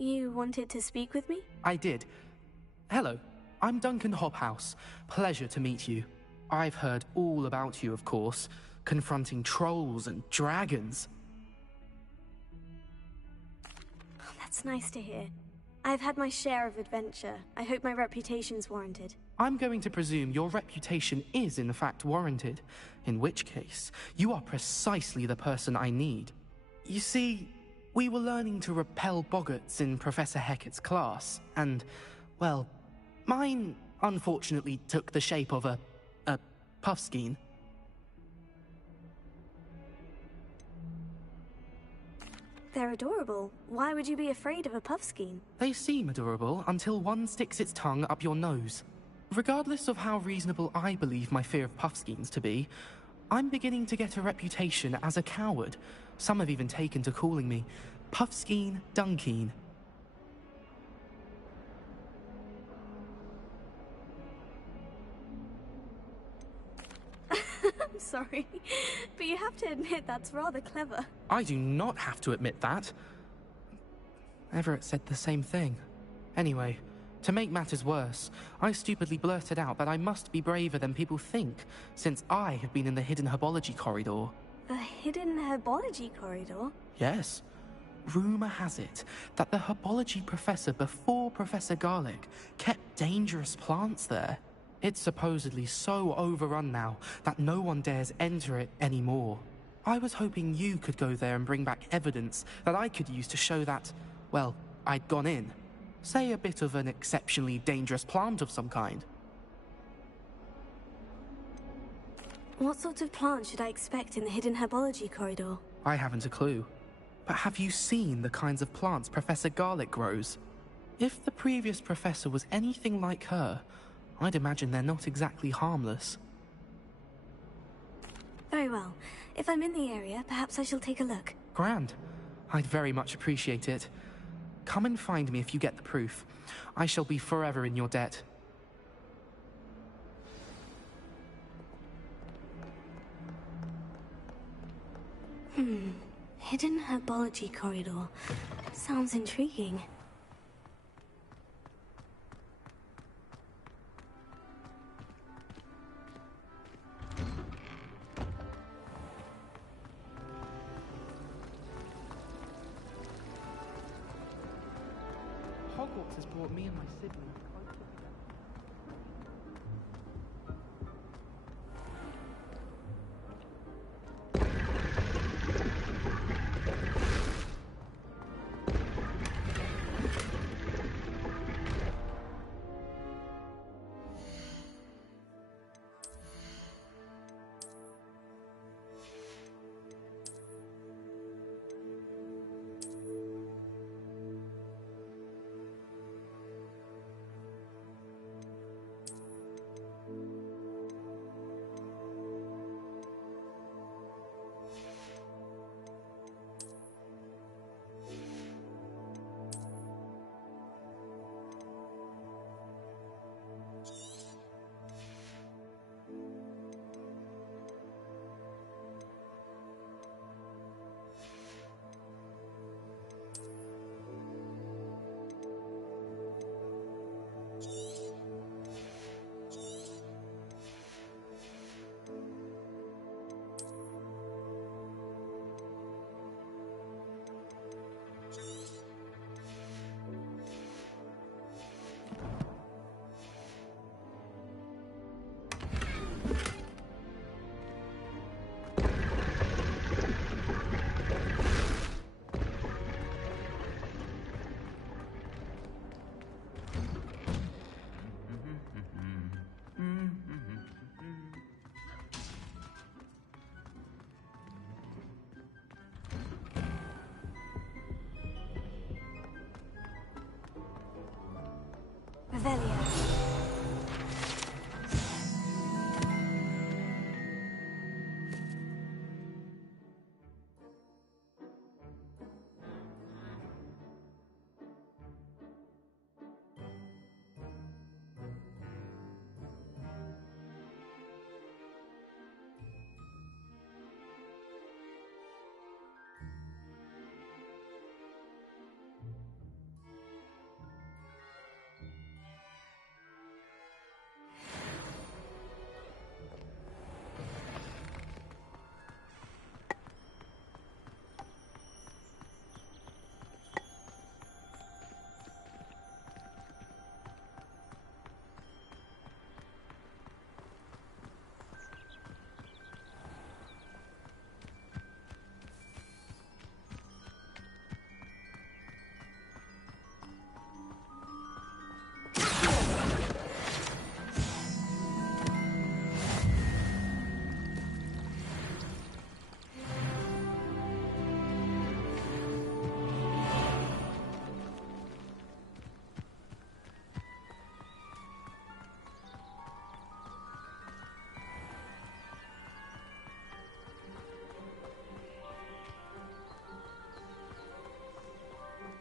You wanted to speak with me? I did. Hello, I'm Duncan Hobhouse. Pleasure to meet you. I've heard all about you, of course, confronting trolls and dragons. That's nice to hear. I've had my share of adventure. I hope my reputation's warranted. I'm going to presume your reputation is in fact warranted, in which case, you are precisely the person I need. You see, we were learning to repel boggarts in Professor Hecat's class, and, well, mine unfortunately took the shape of a puffskein. They're adorable. Why would you be afraid of a puffskein? They seem adorable until one sticks its tongue up your nose. Regardless of how reasonable I believe my fear of puffskeins to be, I'm beginning to get a reputation as a coward. Some have even taken to calling me Puffskein Dunkeen. I'm sorry, but you have to admit that's rather clever. I do not have to admit that. Everett said the same thing. Anyway, to make matters worse, I stupidly blurted out that I must be braver than people think, since I have been in the hidden herbology corridor. The hidden herbology corridor? Yes. Rumor has it that the herbology professor before Professor Garlic kept dangerous plants there. It's supposedly so overrun now that no one dares enter it anymore. I was hoping you could go there and bring back evidence that I could use to show that, well, I'd gone in. Say a bit of an exceptionally dangerous plant of some kind. What sorts of plants should I expect in the hidden herbology corridor? I haven't a clue. But have you seen the kinds of plants Professor Garlic grows? If the previous professor was anything like her, I'd imagine they're not exactly harmless. Very well. If I'm in the area, perhaps I shall take a look. Grand. I'd very much appreciate it. Come and find me if you get the proof. I shall be forever in your debt. Hidden herbology corridor. Sounds intriguing. Hogwarts has brought me and my siblings closer together. Revelio.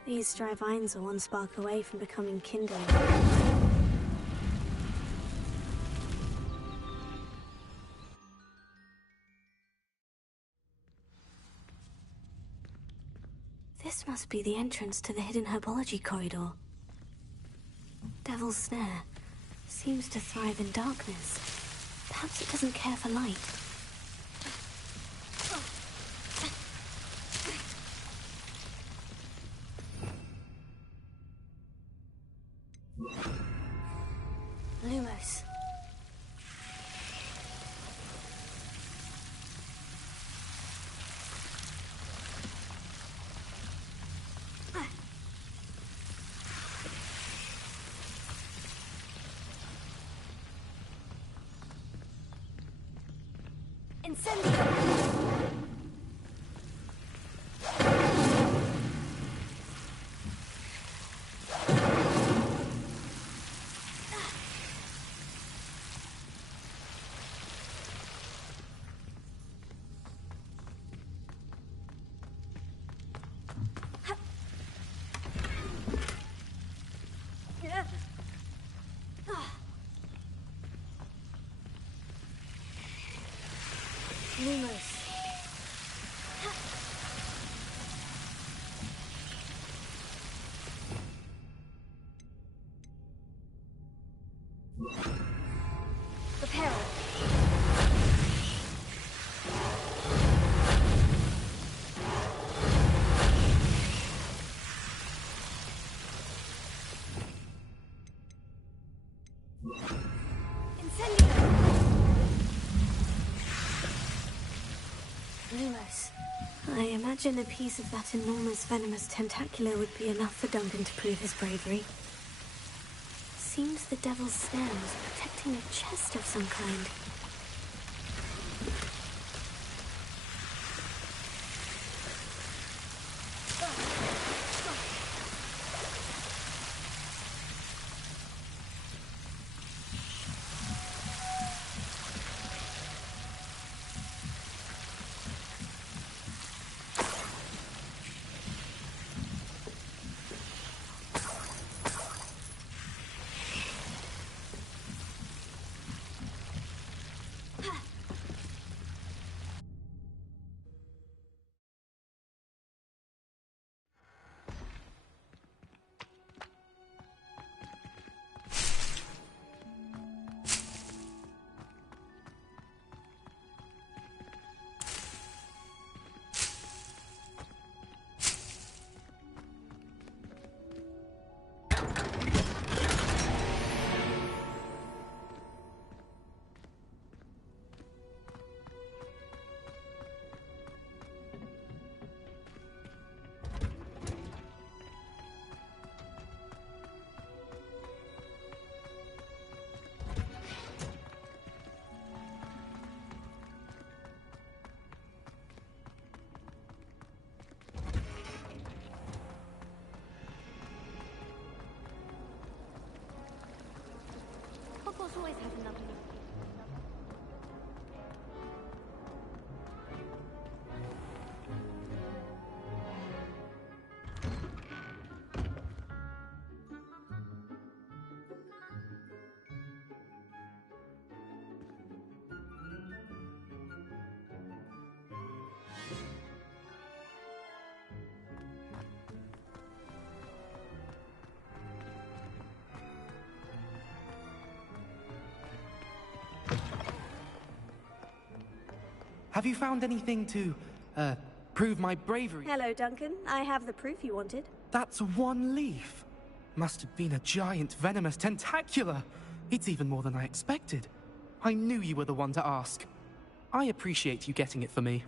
These dry vines are one spark away from becoming kindling. This must be the entrance to the hidden herbology corridor. Devil's Snare seems to thrive in darkness. Perhaps it doesn't care for light. Lumos. Incendio! Lumos. The peril. Incendio. Lumos. I imagine a piece of that enormous venomous tentacular would be enough for Duncan to prove his bravery. Seems the Devil's Snare was protecting a chest of some kind. Hogwarts always has another one. Have you found anything to, prove my bravery? Hello, Duncan. I have the proof you wanted. That's one leaf. Must have been a giant venomous tentacular. It's even more than I expected. I knew you were the one to ask. I appreciate you getting it for me.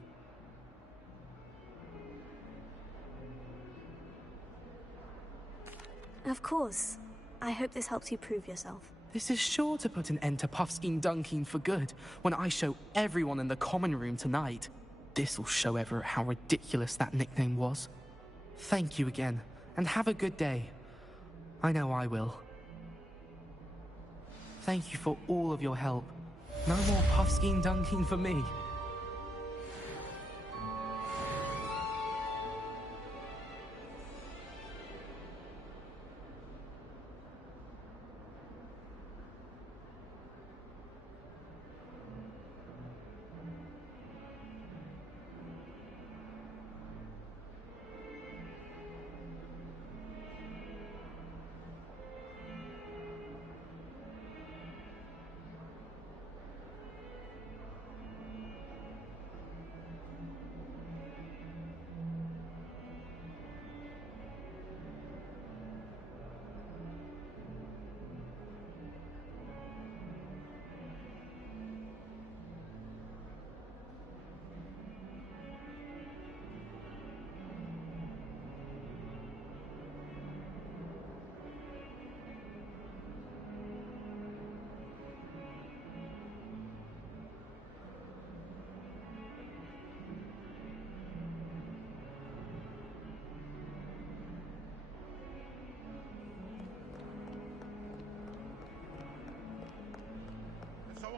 Of course. I hope this helps you prove yourself. This is sure to put an end to Puffskein Dunkin for good when I show everyone in the common room tonight. This'll show Everett how ridiculous that nickname was. Thank you again, and have a good day. I know I will. Thank you for all of your help. No more Puffskein Dunkin for me.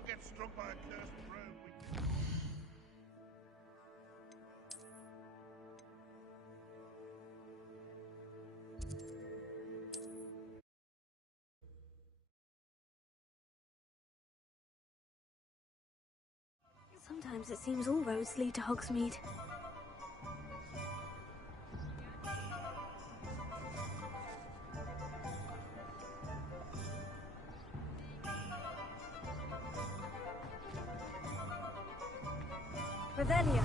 or get struck by a cursed broom. Sometimes it seems all roads lead to Hogsmeade. Revelio.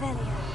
Revelio.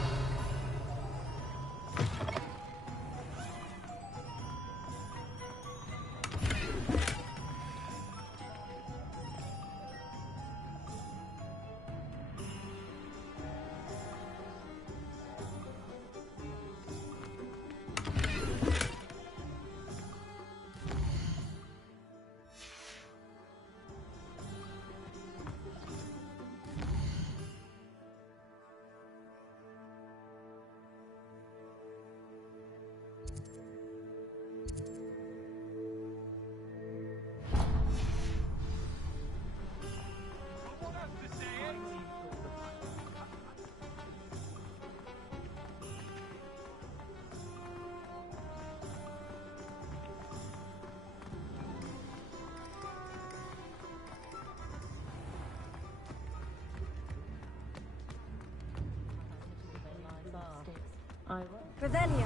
Revelio.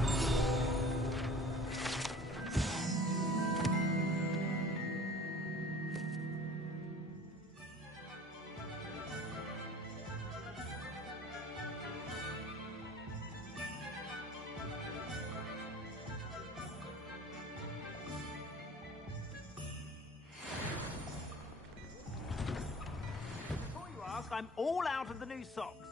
Before you ask, I'm all out of the new socks.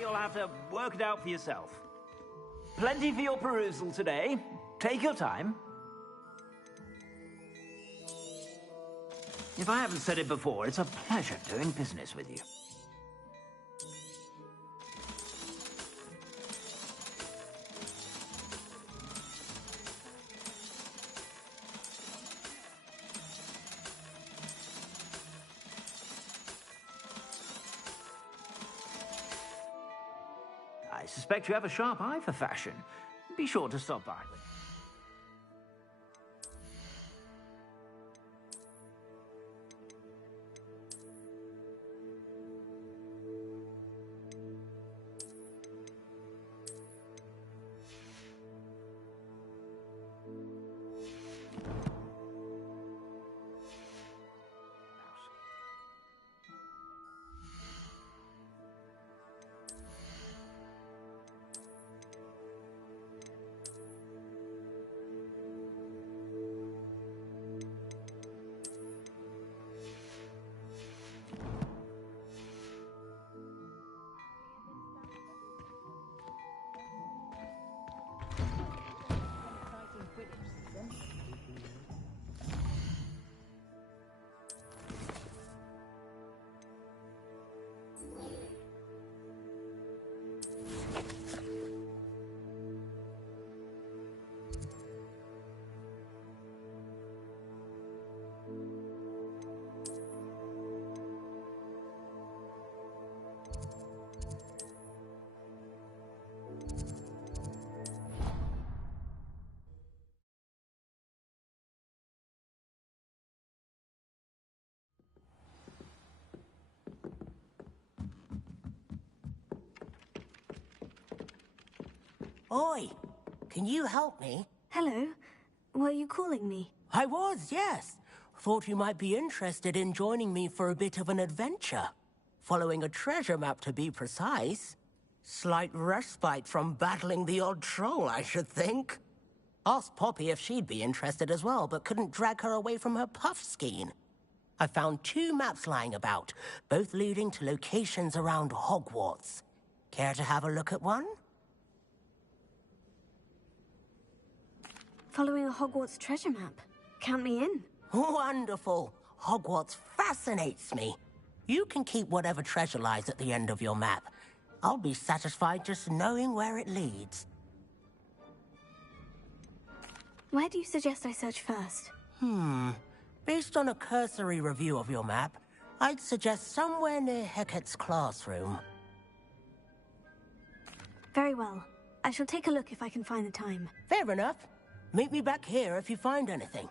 You'll have to work it out for yourself. Plenty for your perusal today. Take your time. If I haven't said it before, it's a pleasure doing business with you. I suspect you have a sharp eye for fashion. Be sure to stop by. Oi, can you help me? Hello? Were you calling me? I was, yes. Thought you might be interested in joining me for a bit of an adventure. Following a treasure map, to be precise. Slight respite from battling the odd troll, I should think. Asked Poppy if she'd be interested as well, but couldn't drag her away from her puff skein. I found 2 maps lying about, both leading to locations around Hogwarts. Care to have a look at one? Following a Hogwarts treasure map. Count me in. Wonderful. Hogwarts fascinates me. You can keep whatever treasure lies at the end of your map. I'll be satisfied just knowing where it leads. Where do you suggest I search first? Based on a cursory review of your map, I'd suggest somewhere near Hecat's classroom. Very well. I shall take a look if I can find the time. Fair enough. Meet me back here if you find anything.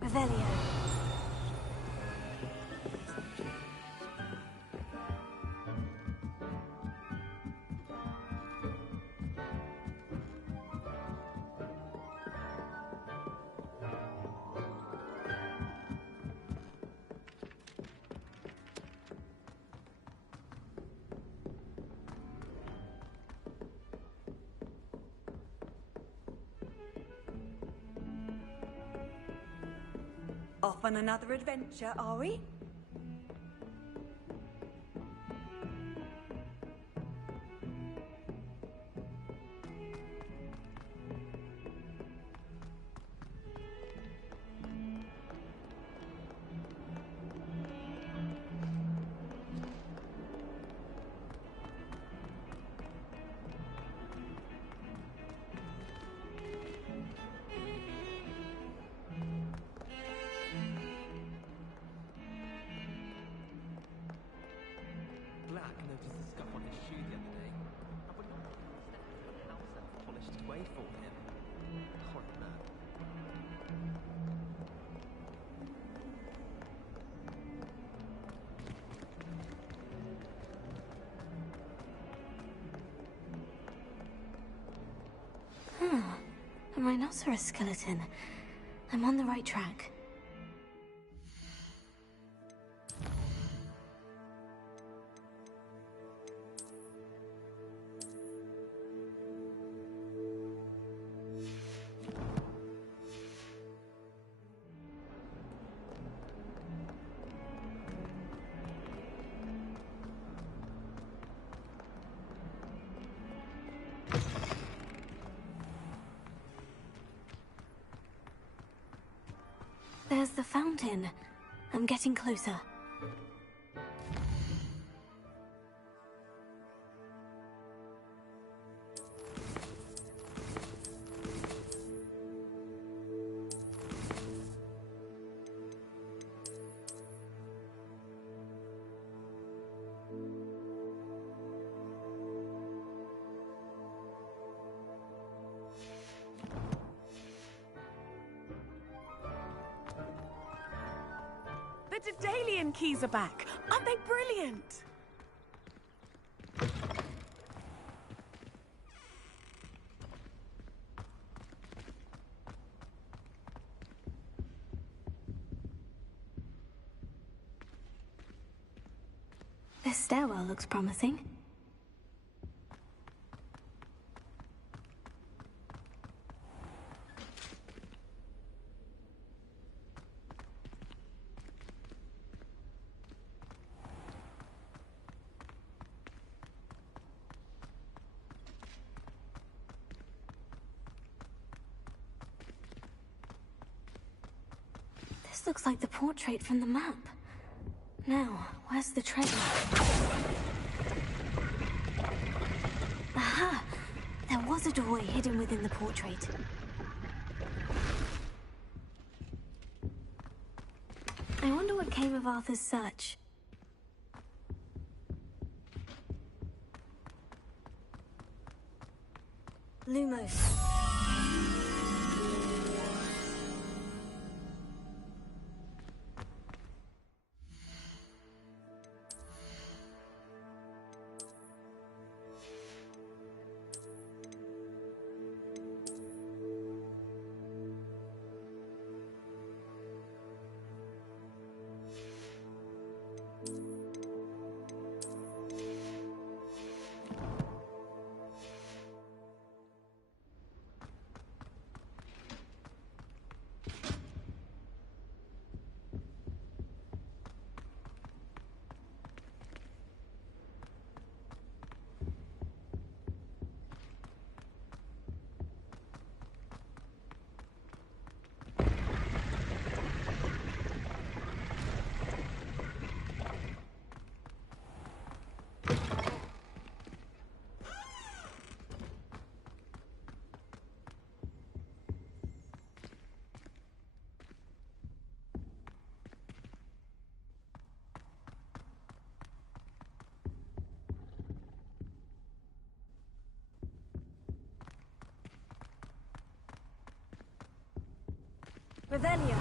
Revelio. Off on another adventure, are we? A rhinoceros skeleton. I'm on the right track. There's the fountain. I'm getting closer. The Daedalian keys are back. Aren't they brilliant? This stairwell looks promising. looks like the portrait from the map. Now, where's the treasure? Aha! There was a doorway hidden within the portrait. I wonder what came of Arthur's search. Lumos. Revelio.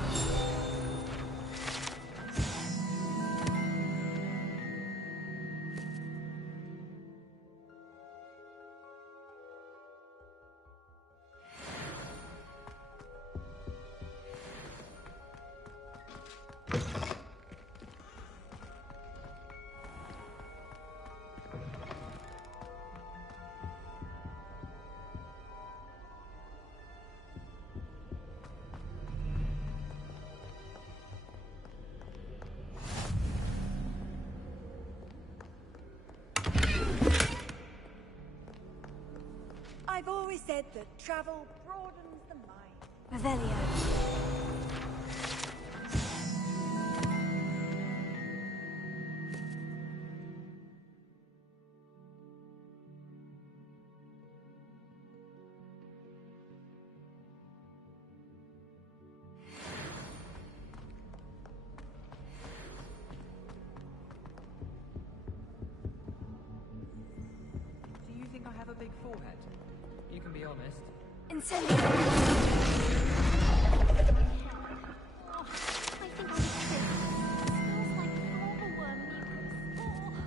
I've always said that travel broadens the mind. Revelio. Do you think I have a big forehead? You can be honest. Incendio. Oh, I think I was sick. It smells like worm mucus. Oh.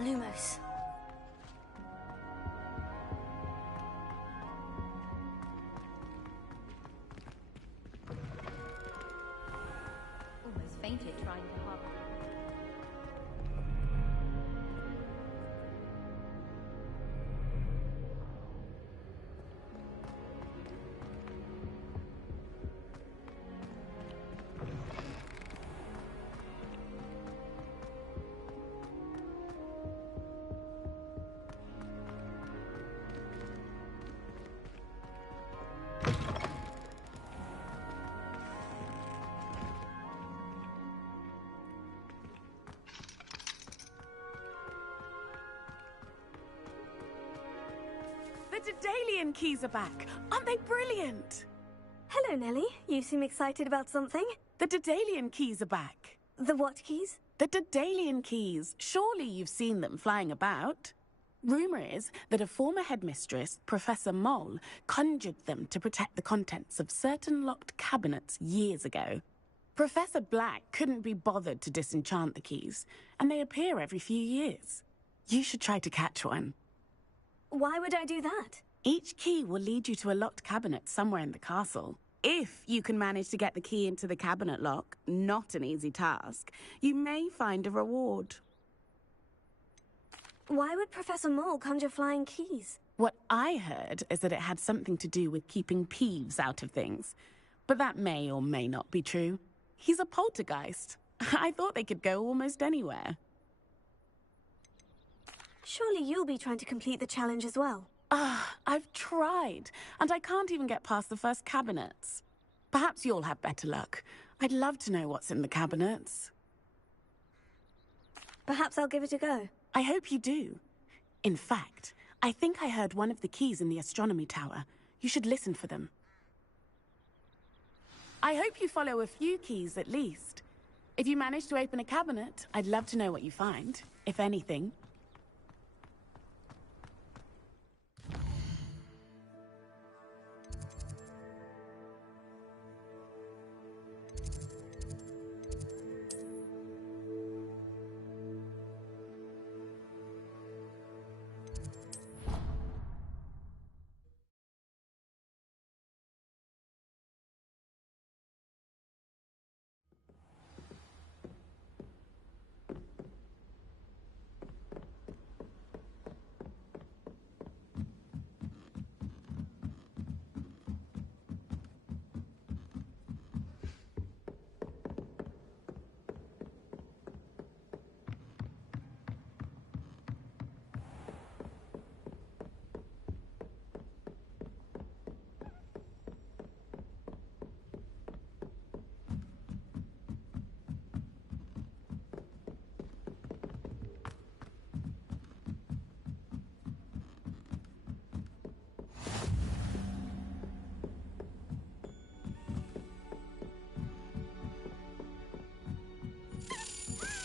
Lumos. Almost fainted trying to hug. The Daedalian keys are back. Aren't they brilliant? Hello, Nellie. You seem excited about something. The Daedalian keys are back. The what keys? The Daedalian keys. Surely you've seen them flying about. Rumour is that a former headmistress, Professor Mole, conjured them to protect the contents of certain locked cabinets years ago. Professor Black couldn't be bothered to disenchant the keys, and they appear every few years. You should try to catch one. Why would I do that? Each key will lead you to a locked cabinet somewhere in the castle. If you can manage to get the key into the cabinet lock, not an easy task, you may find a reward. Why would Professor Mole conjure flying keys? What I heard is that it had something to do with keeping Peeves out of things. But that may or may not be true. He's a poltergeist. I thought they could go almost anywhere. Surely you'll be trying to complete the challenge as well. I've tried, and I can't even get past the first cabinets. Perhaps you'll have better luck. I'd love to know what's in the cabinets. Perhaps I'll give it a go. I hope you do. In fact, I think I heard one of the keys in the astronomy tower. You should listen for them. I hope you follow a few keys at least. If you manage to open a cabinet, I'd love to know what you find, if anything.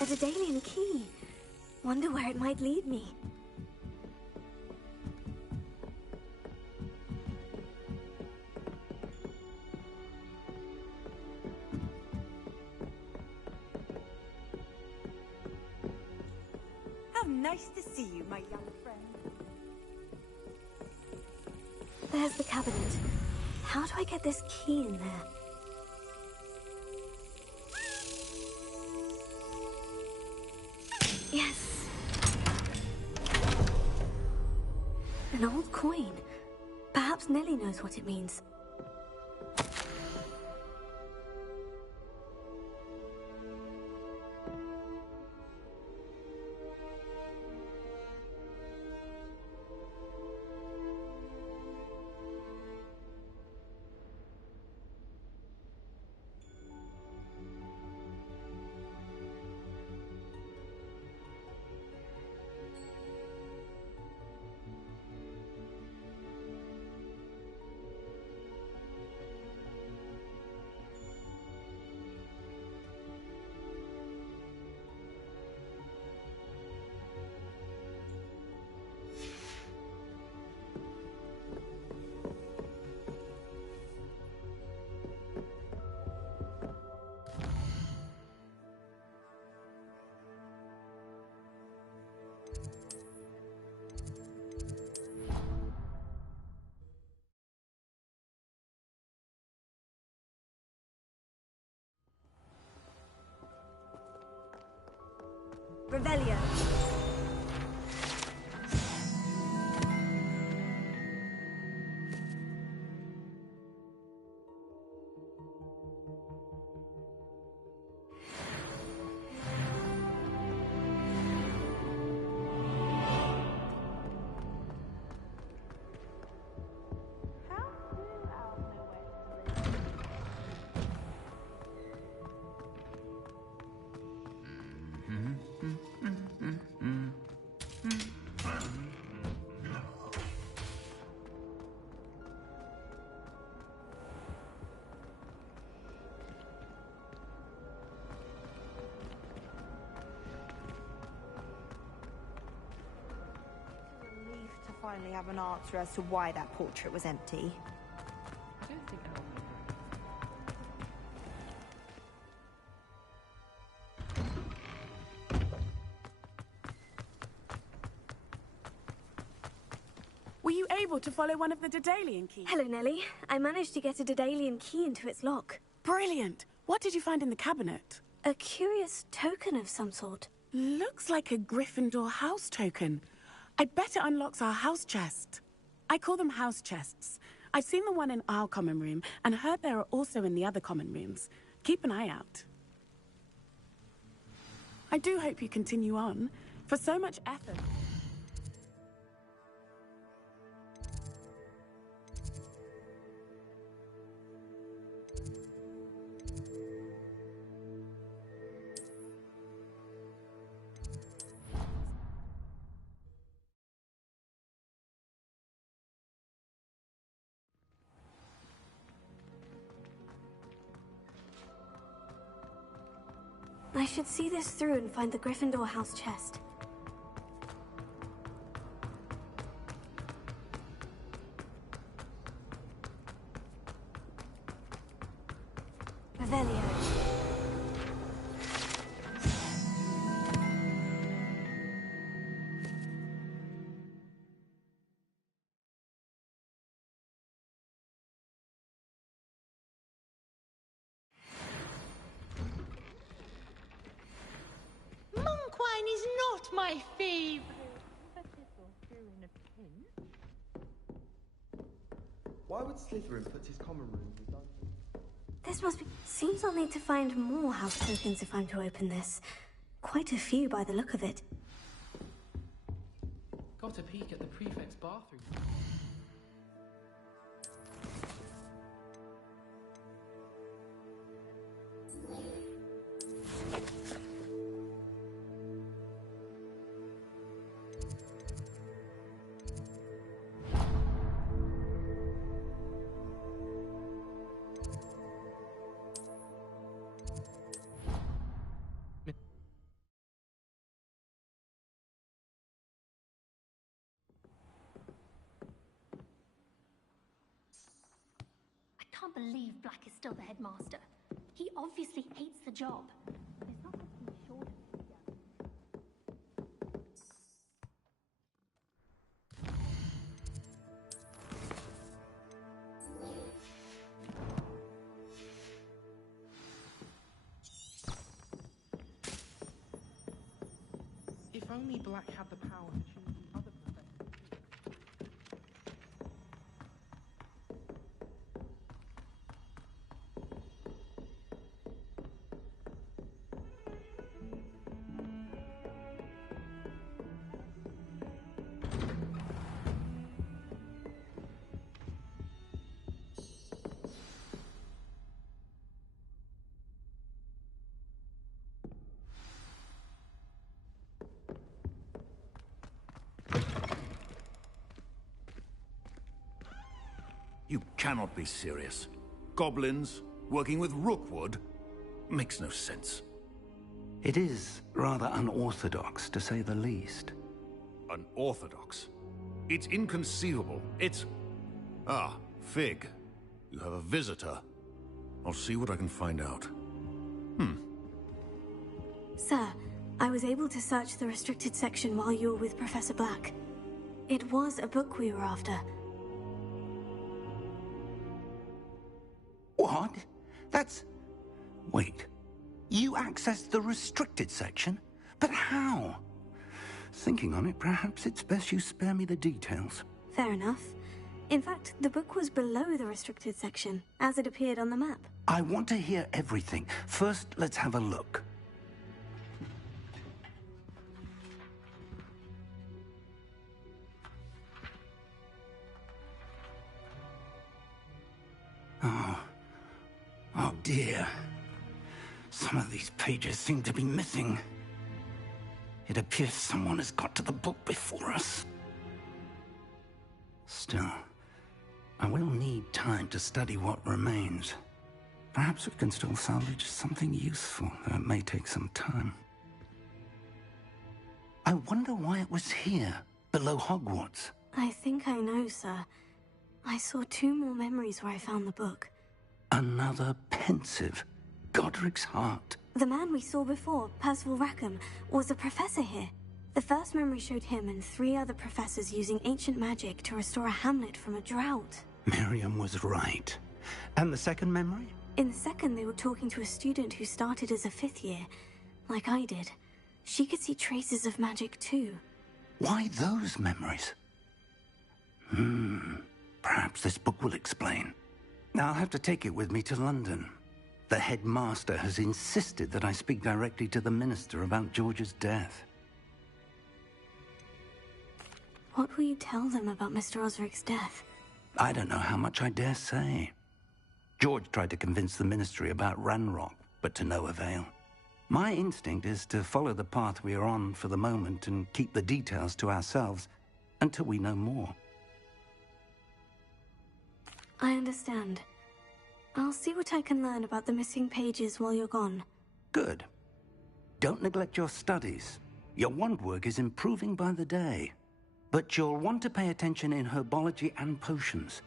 A Daedalian key. Wonder where it might lead me. How nice to see you, my young friend. There's the cabinet. How do I get this key in there? Yes. An old coin. Perhaps Nellie knows what it means. Revelio. Finally have an answer as to why that portrait was empty. I don't think I'll Were you able to follow one of the Daedalian keys? Hello, Nellie. I managed to get a Daedalian key into its lock. Brilliant. What did you find in the cabinet? A curious token of some sort. Looks like a Gryffindor house token. I bet it unlocks our house chest. I call them house chests. I've seen the one in our common room and heard there are also in the other common rooms. Keep an eye out. I do hope you continue on. For so much effort. I should see this through and find the Gryffindor house chest. Revelio. Monkwine is not my favorite. Why would Slytherin put his common room in the dungeon? This must be... Seems I'll need to find more house tokens if I'm to open this. Quite a few by the look of it. Got a peek at the prefect's bathroom. I can't believe Black is still the headmaster. He obviously hates the job. There's not much to be sure of it, If only Black had the power to choose the other professors. You cannot be serious. Goblins working with Rookwood makes no sense. It is rather unorthodox, to say the least. Unorthodox? It's inconceivable. It's... Ah, Fig. You have a visitor. I'll see what I can find out. Sir, I was able to search the restricted section while you were with Professor Black. It was a book we were after. What? That's... Wait. You accessed the restricted section? But how? Thinking on it, perhaps it's best you spare me the details. Fair enough. In fact, the book was below the restricted section, as it appeared on the map. I want to hear everything. First, let's have a look. Oh dear. Some of these pages seem to be missing. It appears someone has got to the book before us. Still, I will need time to study what remains. Perhaps we can still salvage something useful, though it may take some time. I wonder why it was here, below Hogwarts. I think I know, sir. I saw 2 more memories where I found the book. Another pensive. Godric's heart. The man we saw before, Percival Rackham, was a professor here. The first memory showed him and 3 other professors using ancient magic to restore a hamlet from a drought. Miriam was right. And the second memory? In the second, they were talking to a student who started as a 5th year, like I did. She could see traces of magic too. Why those memories? Perhaps this book will explain. I'll have to take it with me to London. The headmaster has insisted that I speak directly to the minister about George's death. What will you tell them about Mr. Osric's death? I don't know how much I dare say. George tried to convince the ministry about Ranrock, but to no avail. My instinct is to follow the path we are on for the moment and keep the details to ourselves until we know more. I understand. I'll see what I can learn about the missing pages while you're gone. Good. Don't neglect your studies. Your wand work is improving by the day. But you'll want to pay attention in herbology and potions.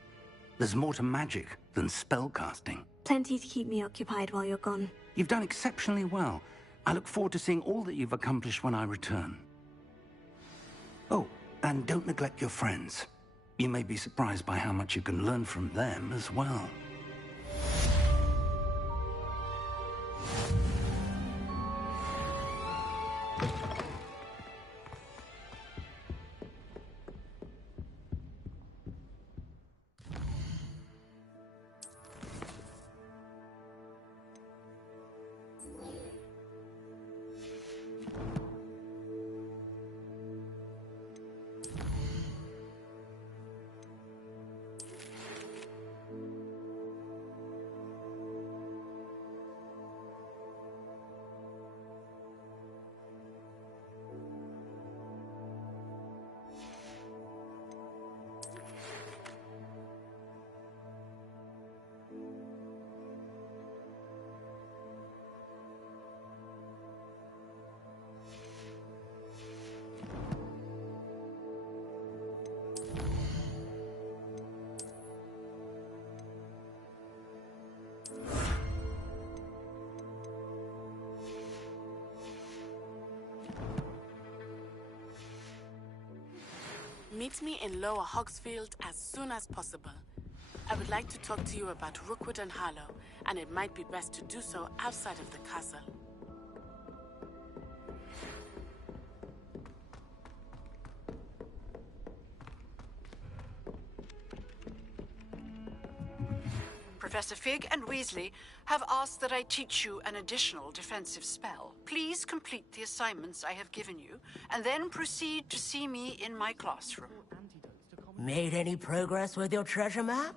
There's more to magic than spellcasting. Plenty to keep me occupied while you're gone. You've done exceptionally well. I look forward to seeing all that you've accomplished when I return. Oh, and don't neglect your friends. You may be surprised by how much you can learn from them as well. Meet me in Lower Hogsfield as soon as possible. I would like to talk to you about Rookwood and Harlow, and it might be best to do so outside of the castle. Professor Fig and Weasley have asked that I teach you an additional defensive spell. Please complete the assignments I have given you, and then proceed to see me in my classroom. Made any progress with your treasure map?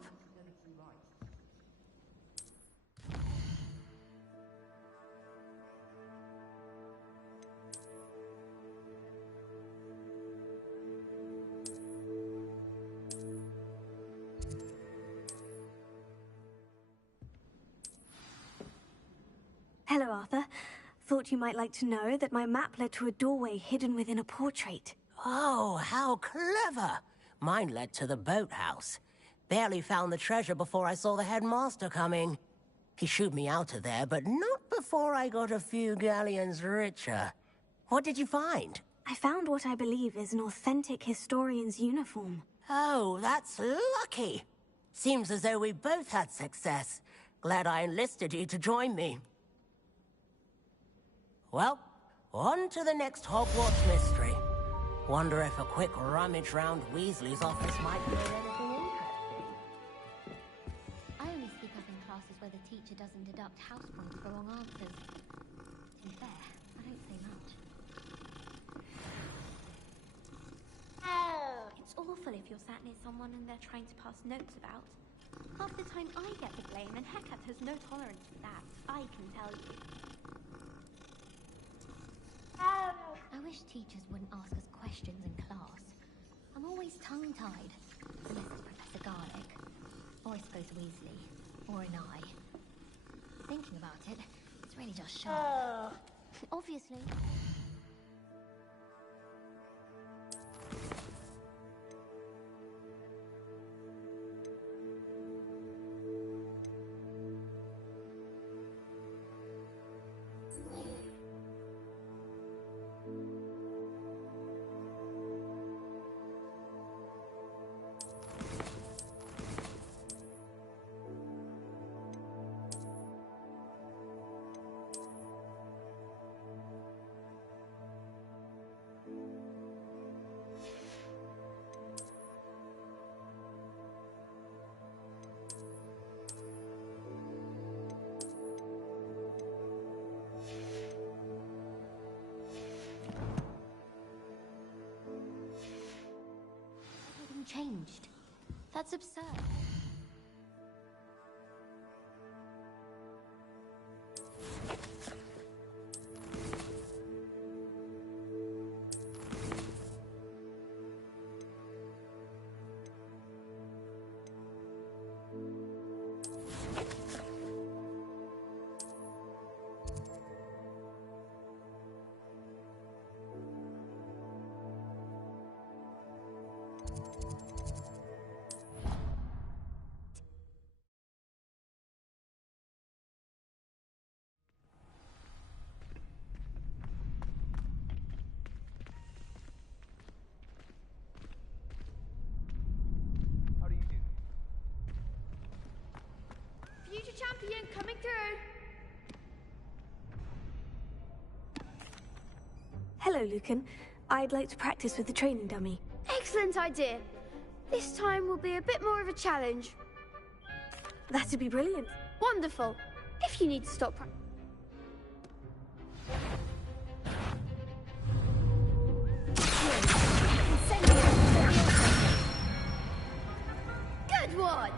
Hello, Arthur. Thought you might like to know that my map led to a doorway hidden within a portrait. Oh, how clever! Mine led to the boathouse. Barely found the treasure before I saw the headmaster coming. He shooed me out of there, but not before I got a few galleons richer. What did you find? I found what I believe is an authentic historian's uniform. Oh, that's lucky. Seems as though we both had success. Glad I enlisted you to join me. Well, On to the next Hogwarts mystery. Wonder if a quick rummage round Weasley's office might find anything interesting. I only speak up in classes where the teacher doesn't deduct house points for wrong answers. To be fair, I don't say much. It's awful if you're sat near someone and they're trying to pass notes about. Half the time I get the blame, and Hecate has no tolerance for that, I can tell you. I wish teachers wouldn't ask us questions in class. I'm always tongue-tied, unless it's Professor Garlick, or I suppose Weasley, or an I. Thinking about it, it's really just sharp. Obviously. Changed. That's absurd. Future champion coming through. Hello, Lucan. I'd like to practice with the training dummy. Excellent idea. This time will be a bit more of a challenge. That'd be brilliant. Wonderful. If you need to stop Good one!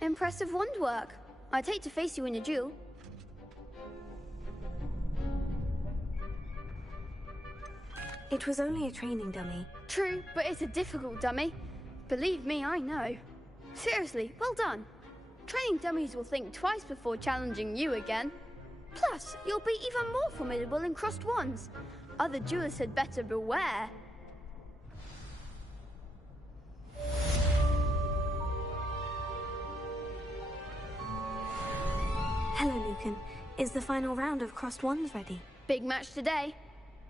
Impressive wand work. I'd hate to face you in a duel. It was only a training dummy. True, but it's a difficult dummy. Believe me, I know. Seriously, well done. Training dummies will think twice before challenging you again. Plus, you'll be even more formidable in crossed wands. Other duelists had better beware. Hello, Lucan. Is the final round of crossed wands ready? Big match today.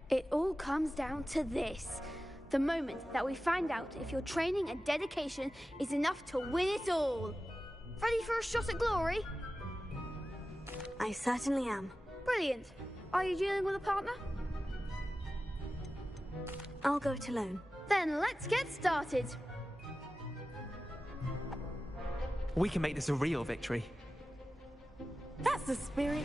It all comes down to this. The moment that we find out if your training and dedication is enough to win it all. Ready for a shot at glory? I certainly am. Brilliant. Are you dealing with a partner? I'll go it alone. Then let's get started. We can make this a real victory. That's the spirit.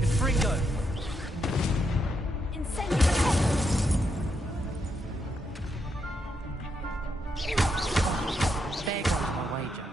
Confringo! There goes my wager.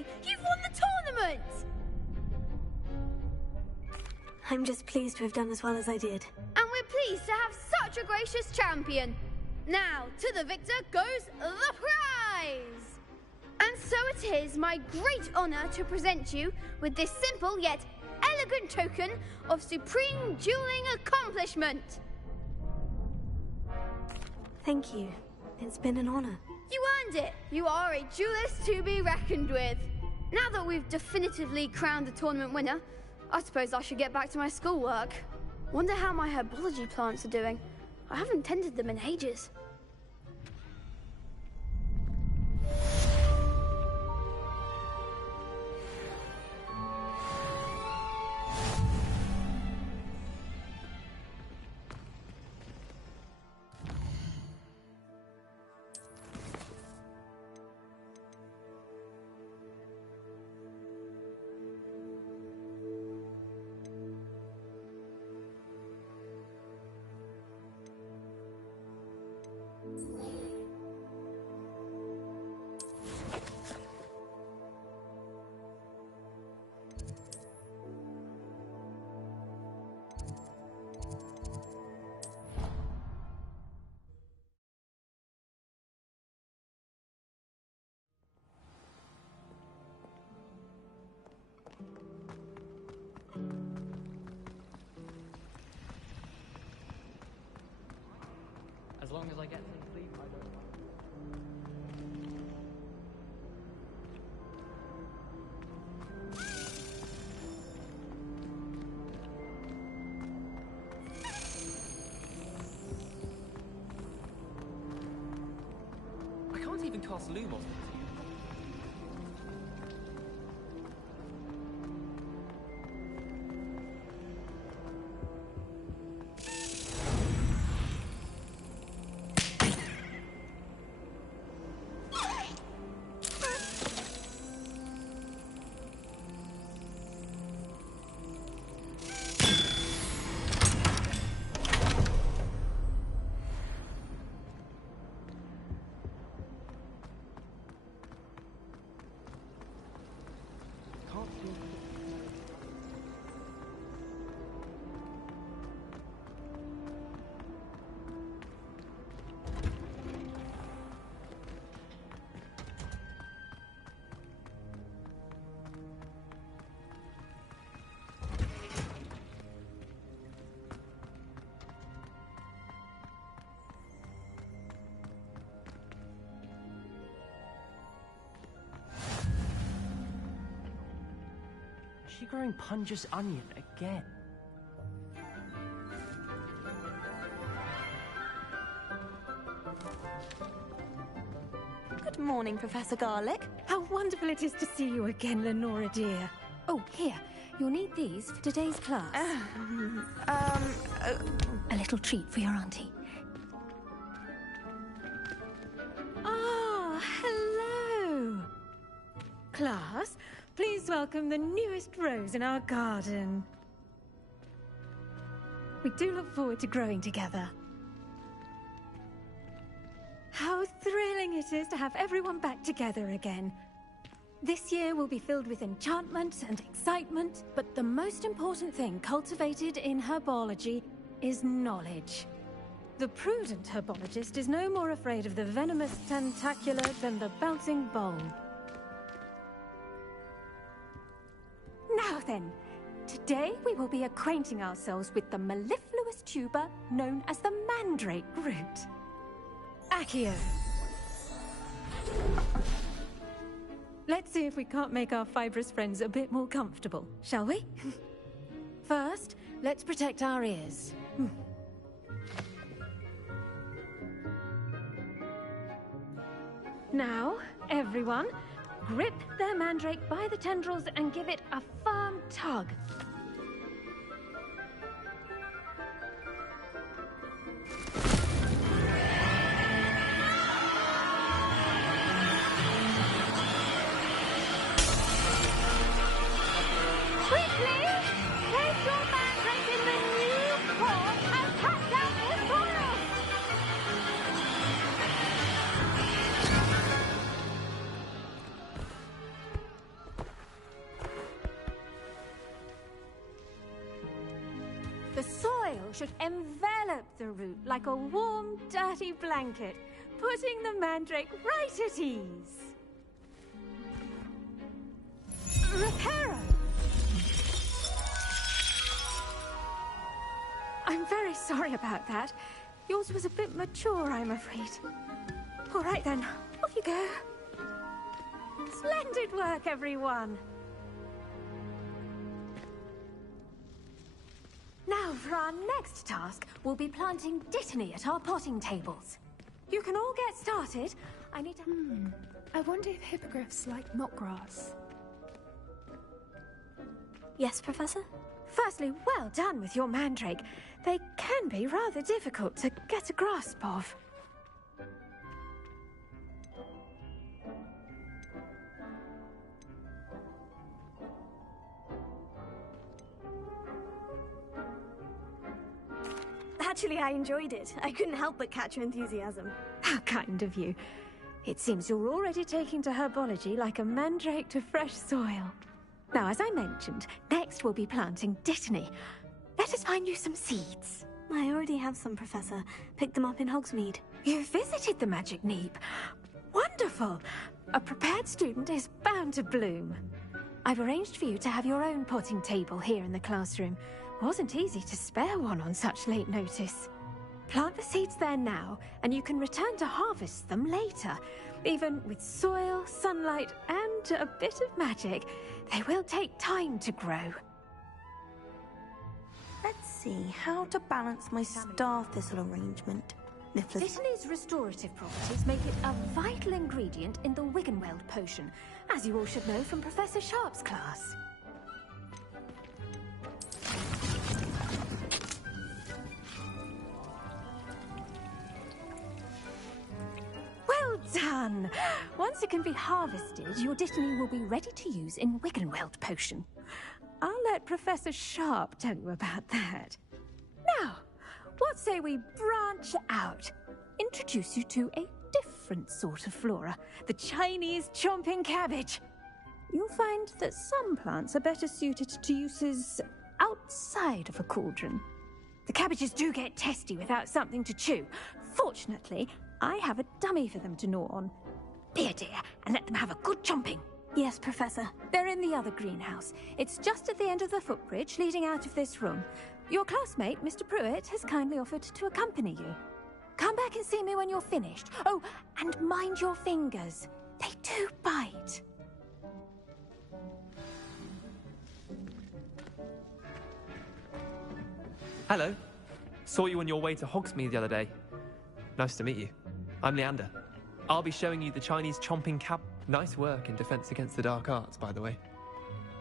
Weasley! You've won the tournament! I'm just pleased to have done as well as I did. And we're pleased to have such a gracious champion. Now, to the victor goes the prize! And so it is my great honour to present you with this simple yet elegant token of supreme dueling accomplishment. Thank you. It's been an honour. You earned it. You are a duelist to be reckoned with. Now that we've definitively crowned the tournament winner, I suppose I should get back to my schoolwork. Wonder how my herbology plants are doing. I haven't tended them in ages. As long as I get some sleep, I don't mind. I can't even cast Lumos. Is she growing Punja's onion again? Good morning, Professor Garlick. How wonderful it is to see you again, Lenora dear. Oh, here. You'll need these for today's class. A little treat for your auntie. Ah, hello. Class, please welcome the newest rose in our garden. We do look forward to growing together. How thrilling it is to have everyone back together again. This year will be filled with enchantment and excitement, but the most important thing cultivated in herbology is knowledge. The prudent herbologist is no more afraid of the venomous tentacula than the bouncing bulb. Now then, today we will be acquainting ourselves with the mellifluous tuber known as the mandrake root. Accio. Let's see if we can't make our fibrous friends a bit more comfortable, shall we? First, let's protect our ears. Now, everyone, grip their mandrake by the tendrils and give it a firm tug. soil should envelop the root like a warm, dirty blanket, putting the mandrake right at ease. Reparo! I'm very sorry about that. Yours was a bit mature, I'm afraid. All right then, off you go. Splendid work, everyone. Now, for our next task, we'll be planting dittany at our potting tables. You can all get started. I need to... I wonder if hippogriffs like knotgrass. Yes, Professor? Firstly, well done with your mandrake. They can be rather difficult to get a grasp of. Actually, I enjoyed it. I couldn't help but catch your enthusiasm. How kind of you. It seems you're already taking to herbology like a mandrake to fresh soil. Now, as I mentioned, next we'll be planting dittany. Let us find you some seeds. I already have some, Professor. Picked them up in Hogsmeade. You visited the Magic Neep. Wonderful! A prepared student is bound to bloom. I've arranged for you to have your own potting table here in the classroom. Wasn't easy to spare one on such late notice. Plant the seeds there now, and you can return to harvest them later. Even with soil, sunlight, and a bit of magic, they will take time to grow. Let's see how to balance my star thistle arrangement. Dittany's restorative properties make it a vital ingredient in the Wiggenweld potion, as you all should know from Professor Sharp's class. Well done! Once it can be harvested, your dittany will be ready to use in Wiggenweld potion. I'll let Professor Sharp tell you about that. Now, what say we branch out? Introduce you to a different sort of flora, the Chinese chomping cabbage. You'll find that some plants are better suited to uses outside of a cauldron. The cabbages do get testy without something to chew. Fortunately, I have a dummy for them to gnaw on. Be a dear and let them have a good chomping. Yes, Professor. They're in the other greenhouse. It's just at the end of the footbridge leading out of this room. Your classmate, Mr. Pruitt, has kindly offered to accompany you. Come back and see me when you're finished. Oh, and mind your fingers. They do bite. Hello. Saw you on your way to Hogsmeade the other day. Nice to meet you. I'm Leander. I'll be showing you the Chinese chomping cab. Nice work in Defense Against the Dark Arts, by the way.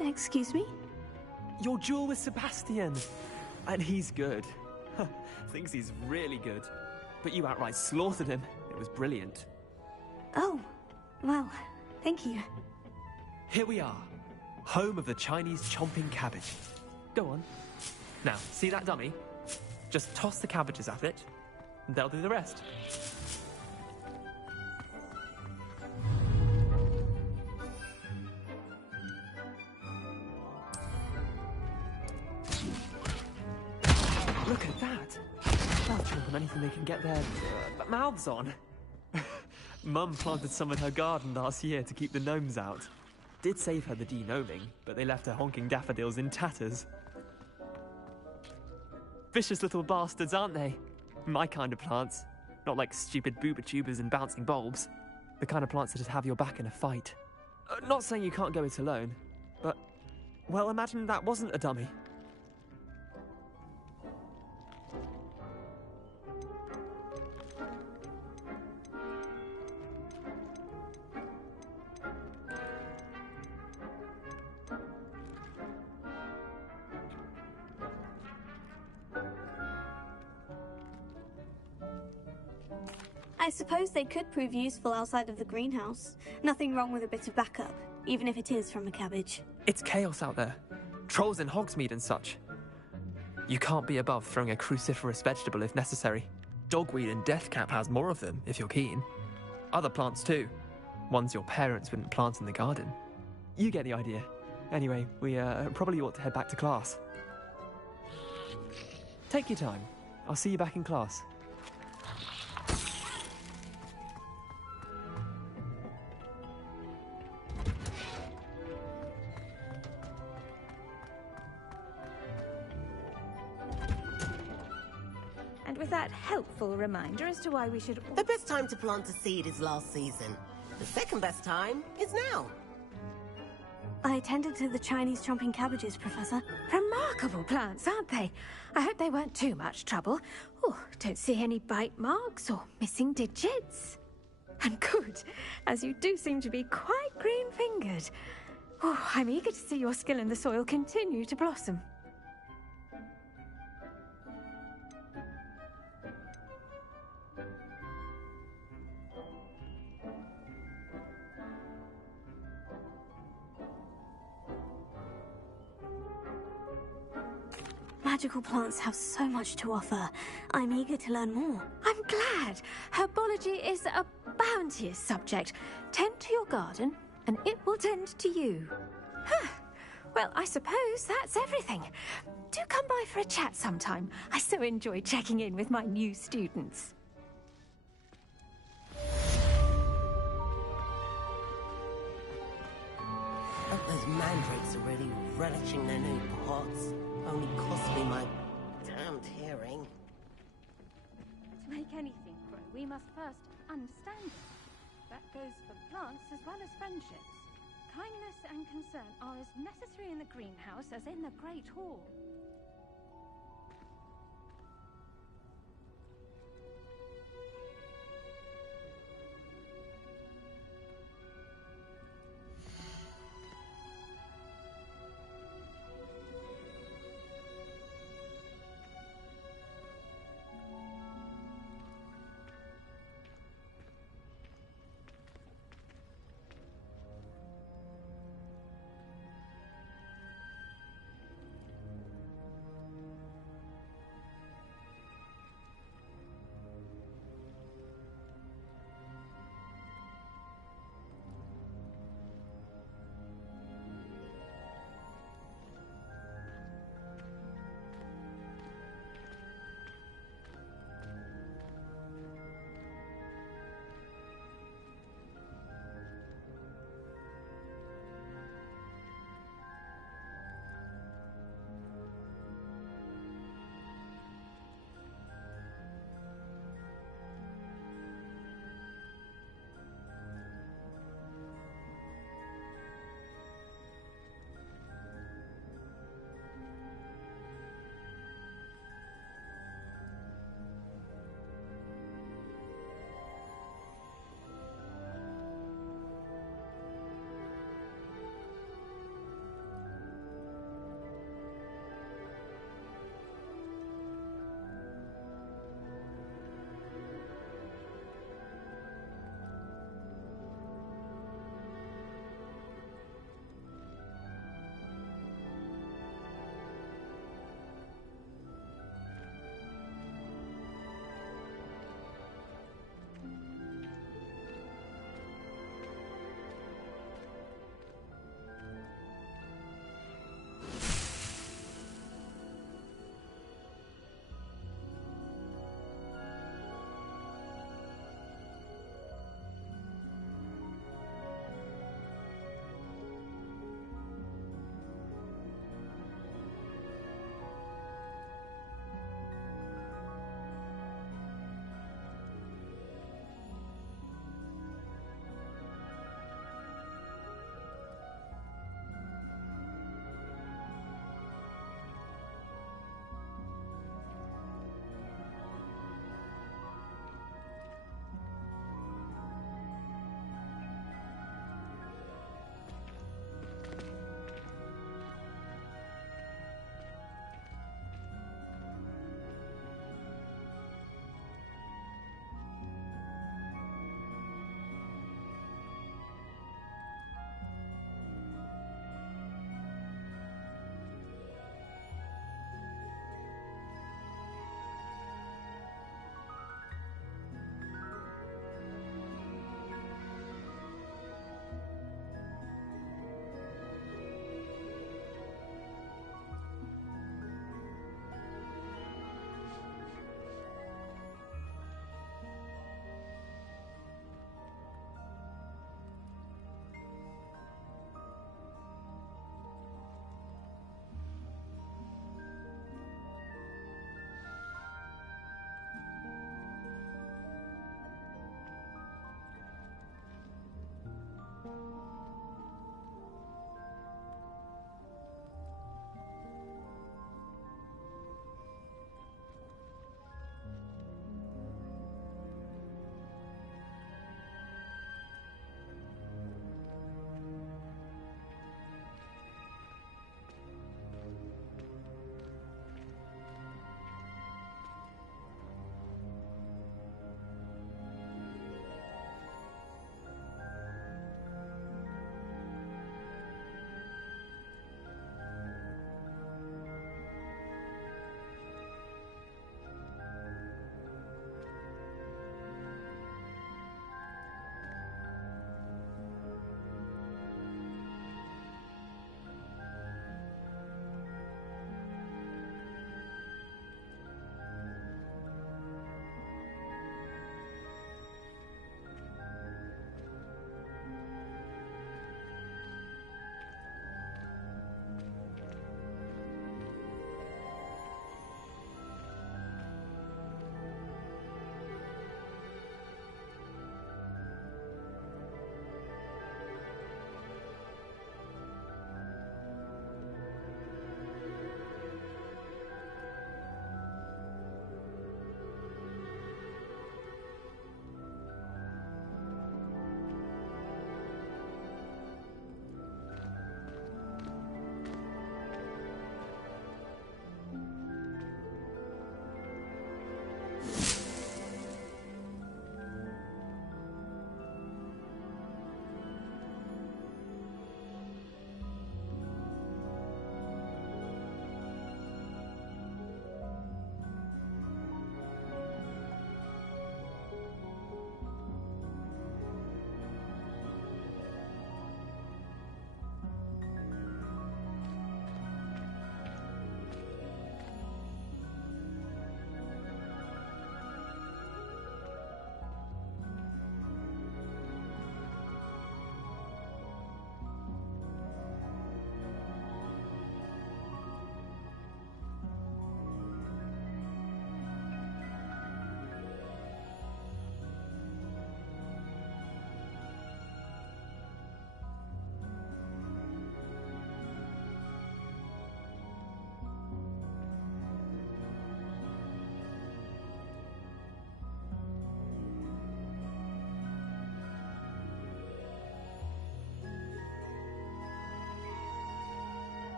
Excuse me? Your duel with Sebastian. And he's good. Thinks he's really good. But you outright slaughtered him. It was brilliant. Oh, well, thank you. Here we are. Home of the Chinese chomping cabbage. Go on. Now, see that dummy? Just toss the cabbages at it, and they'll do the rest. Look at that! They'll chomp on anything they can get their mouths on. Mum planted some in her garden last year to keep the gnomes out. Did save her the de-gnoming, but they left her honking daffodils in tatters. Vicious little bastards, aren't they? My kind of plants. Not like stupid booba tubers and bouncing bulbs. The kind of plants that'd have your back in a fight. Not saying you can't go it alone, but... well, imagine that wasn't a dummy. I suppose they could prove useful outside of the greenhouse. Nothing wrong with a bit of backup, even if it is from a cabbage. It's chaos out there. Trolls in Hogsmeade and such. You can't be above throwing a cruciferous vegetable if necessary. Dogweed and deathcap has more of them, if you're keen. Other plants too. Ones your parents wouldn't plant in the garden. You get the idea. Anyway, we probably ought to head back to class. Take your time. I'll see you back in class. And with that helpful reminder as to why we should... The best time to plant a seed is last season. The second best time is now. I attended to the Chinese chomping cabbages, Professor. Remarkable plants, aren't they? I hope they weren't too much trouble. Oh, don't see any bite marks or missing digits. And good, as you do seem to be quite green-fingered. Oh, I'm eager to see your skill in the soil continue to blossom. Magical plants have so much to offer. I'm eager to learn more. I'm glad. Herbology is a bounteous subject. Tend to your garden, and it will tend to you. Huh. Well, I suppose that's everything. Do come by for a chat sometime. I so enjoy checking in with my new students. Those mandrakes are really relishing their new pots. Only cost me my damned hearing. To make anything grow, we must first understand it. That goes for plants as well as friendships. Kindness and concern are as necessary in the greenhouse as in the Great Hall.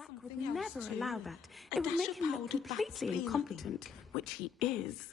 Black would never allow that. It would make him look completely incompetent, which he is.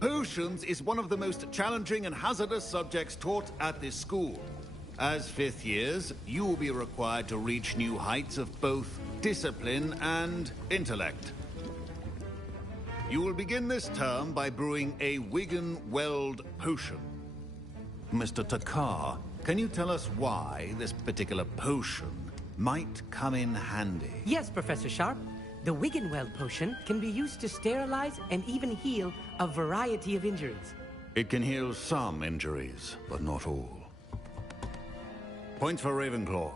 Potions is one of the most challenging and hazardous subjects taught at this school. As fifth years, you will be required to reach new heights of both discipline and intellect. You will begin this term by brewing a Wigan-Weld potion. Mr. Takar, can you tell us why this particular potion might come in handy? Yes, Professor Sharp. The Wigan-Weld potion can be used to sterilize and even heal a variety of injuries. It can heal some injuries, but not all. Points for Ravenclaw.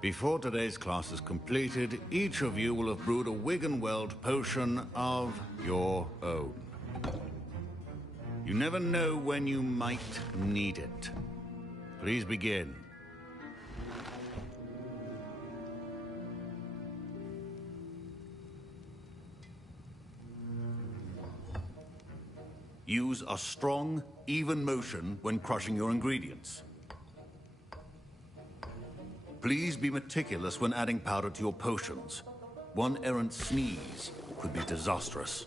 Before today's class is completed, each of you will have brewed a Wigan-Weld potion of your own. You never know when you might need it. Please begin. Use a strong, even motion when crushing your ingredients. Please be meticulous when adding powder to your potions. One errant sneeze could be disastrous.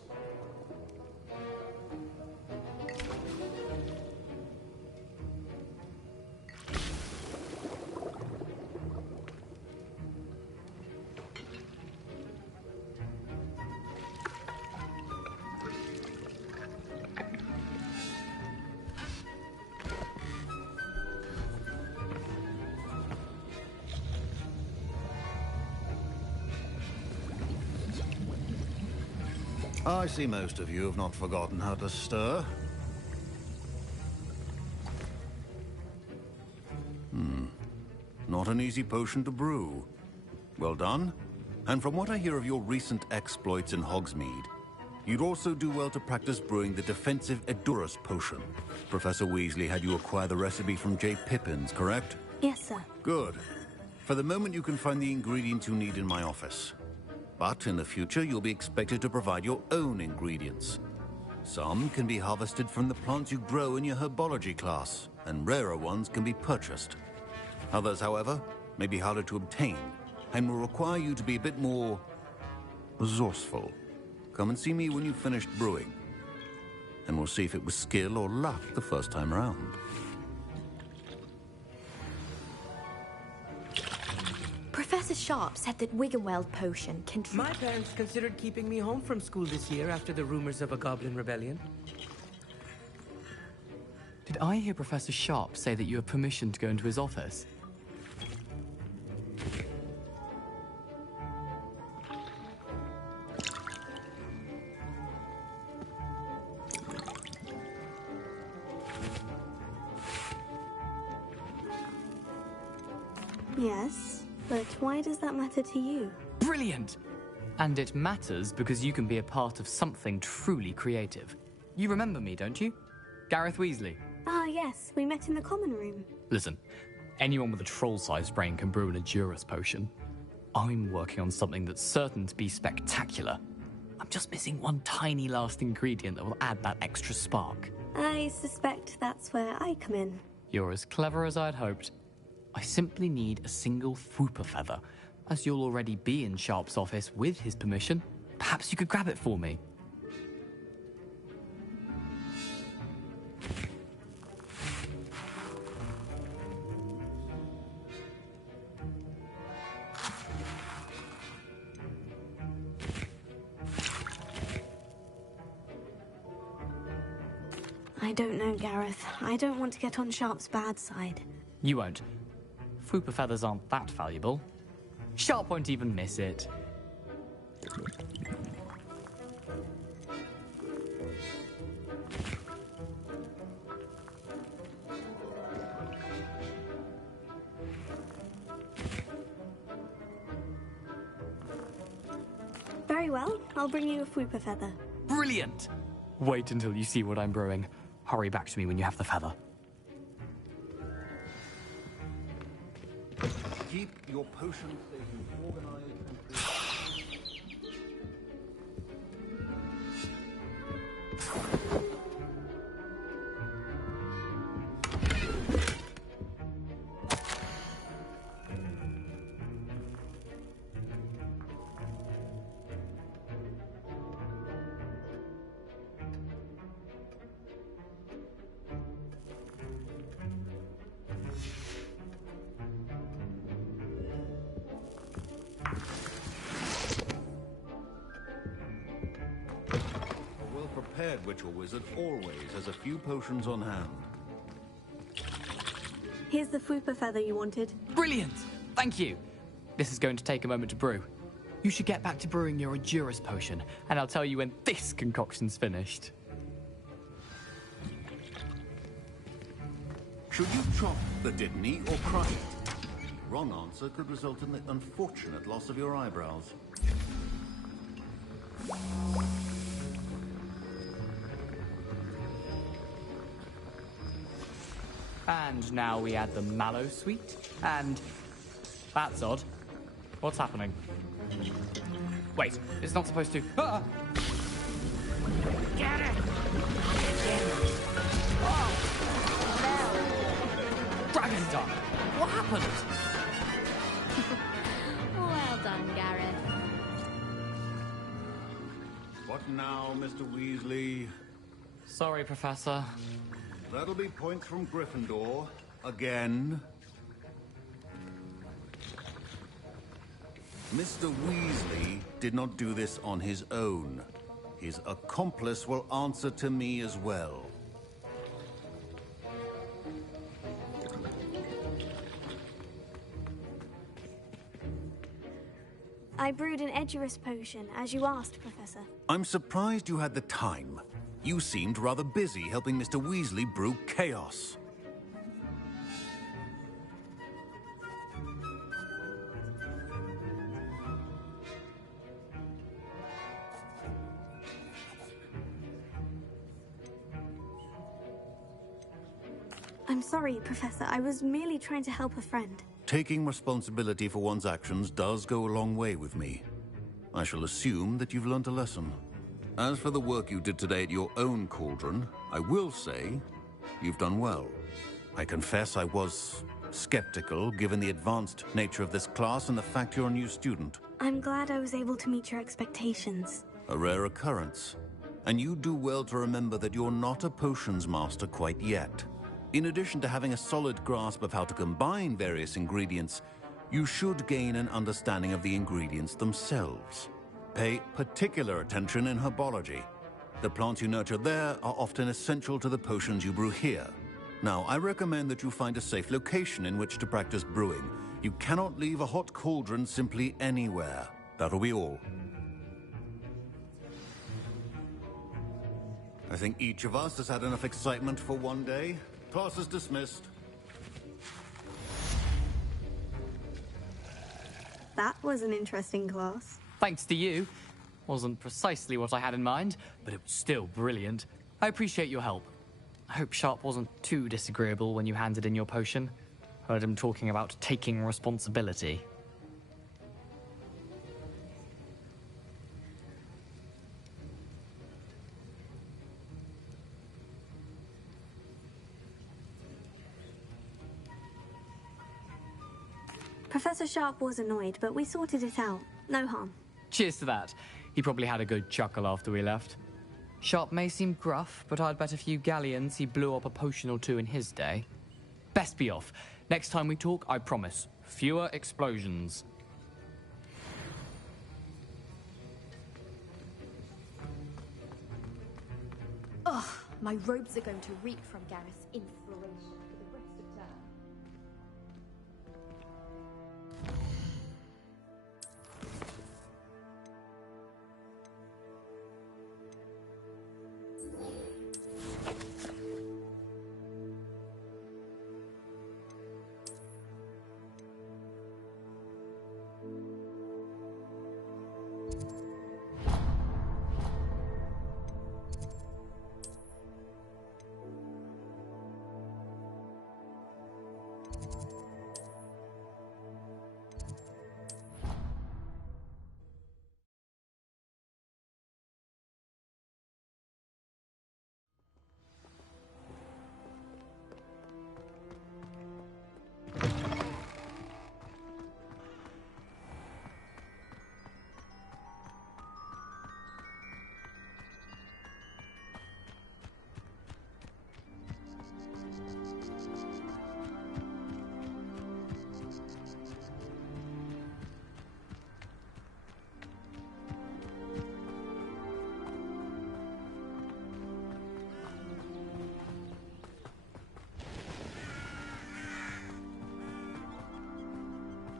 I see most of you have not forgotten how to stir. Not an easy potion to brew. Well done. And from what I hear of your recent exploits in Hogsmeade, you'd also do well to practice brewing the defensive Edurus potion. Professor Weasley had you acquire the recipe from J. Pippin's, correct? Yes, sir. Good. For the moment, you can find the ingredients you need in my office. But in the future, you'll be expected to provide your own ingredients. Some can be harvested from the plants you grow in your herbology class, and rarer ones can be purchased. Others, however, may be harder to obtain, and will require you to be a bit more resourceful. Come and see me when you've finished brewing, and we'll see if it was skill or luck the first time around. Professor Sharp said that Wigan-Weld potion can... My parents considered keeping me home from school this year after the rumors of a goblin rebellion. Did I hear Professor Sharp say that you have permission to go into his office? Yes, but why does that matter to you? Brilliant! And it matters because you can be a part of something truly creative. You remember me, don't you? Gareth Weasley. Ah, yes, we met in the common room. Listen, anyone with a troll-sized brain can brew an Edurus potion. I'm working on something that's certain to be spectacular. I'm just missing one tiny last ingredient that will add that extra spark. I suspect that's where I come in. You're as clever as I'd hoped. I simply need a single Fwooper feather. As you'll already be in Sharp's office with his permission, perhaps you could grab it for me. I don't know, Gareth. I don't want to get on Sharp's bad side. You won't. Fwooper feathers aren't that valuable. Sharp won't even miss it. Very well. I'll bring you a Fwooper feather. Brilliant! Wait until you see what I'm brewing. Hurry back to me when you have the feather. Keep your potion stations organized and prepared witcher wizard always has a few potions on hand. Here's the Fwooper feather you wanted. Brilliant! Thank you. This is going to take a moment to brew. You should get back to brewing your Endurus potion, and I'll tell you when this concoction's finished. Should you chop the Dittany or crush it? Wrong answer could result in the unfortunate loss of your eyebrows. And now we add the mallow sweet, and... That's odd. What's happening? Wait, it's not supposed to... Ah! Get it! Dragon Dog! What happened? Well done, Gareth. What now, Mr. Weasley? Sorry, Professor. That'll be points from Gryffindor. Again. Mr. Weasley did not do this on his own. His accomplice will answer to me as well. I brewed an Edurus potion, as you asked, Professor. I'm surprised you had the time. You seemed rather busy helping Mr. Weasley brew chaos. I'm sorry, Professor. I was merely trying to help a friend. Taking responsibility for one's actions does go a long way with me. I shall assume that you've learnt a lesson. As for the work you did today at your own cauldron, I will say you've done well. I confess I was skeptical, given the advanced nature of this class and the fact you're a new student. I'm glad I was able to meet your expectations. A rare occurrence. And you do well to remember that you're not a potions master quite yet. In addition to having a solid grasp of how to combine various ingredients, you should gain an understanding of the ingredients themselves. Pay particular attention in herbology. The plants you nurture there are often essential to the potions you brew here. Now, I recommend that you find a safe location in which to practice brewing. You cannot leave a hot cauldron simply anywhere. That'll be all. I think each of us has had enough excitement for one day. Class is dismissed. That was an interesting class. Thanks to you. Wasn't precisely what I had in mind, but it was still brilliant. I appreciate your help. I hope Sharp wasn't too disagreeable when you handed in your potion. Heard him talking about taking responsibility. Professor Sharp was annoyed, but we sorted it out. No harm. Cheers to that. He probably had a good chuckle after we left. Sharp may seem gruff, but I'd bet a few galleons he blew up a potion or two in his day. Best be off. Next time we talk, I promise, fewer explosions. Ugh, My robes are going to reek from Gareth's inspiration for the rest of term.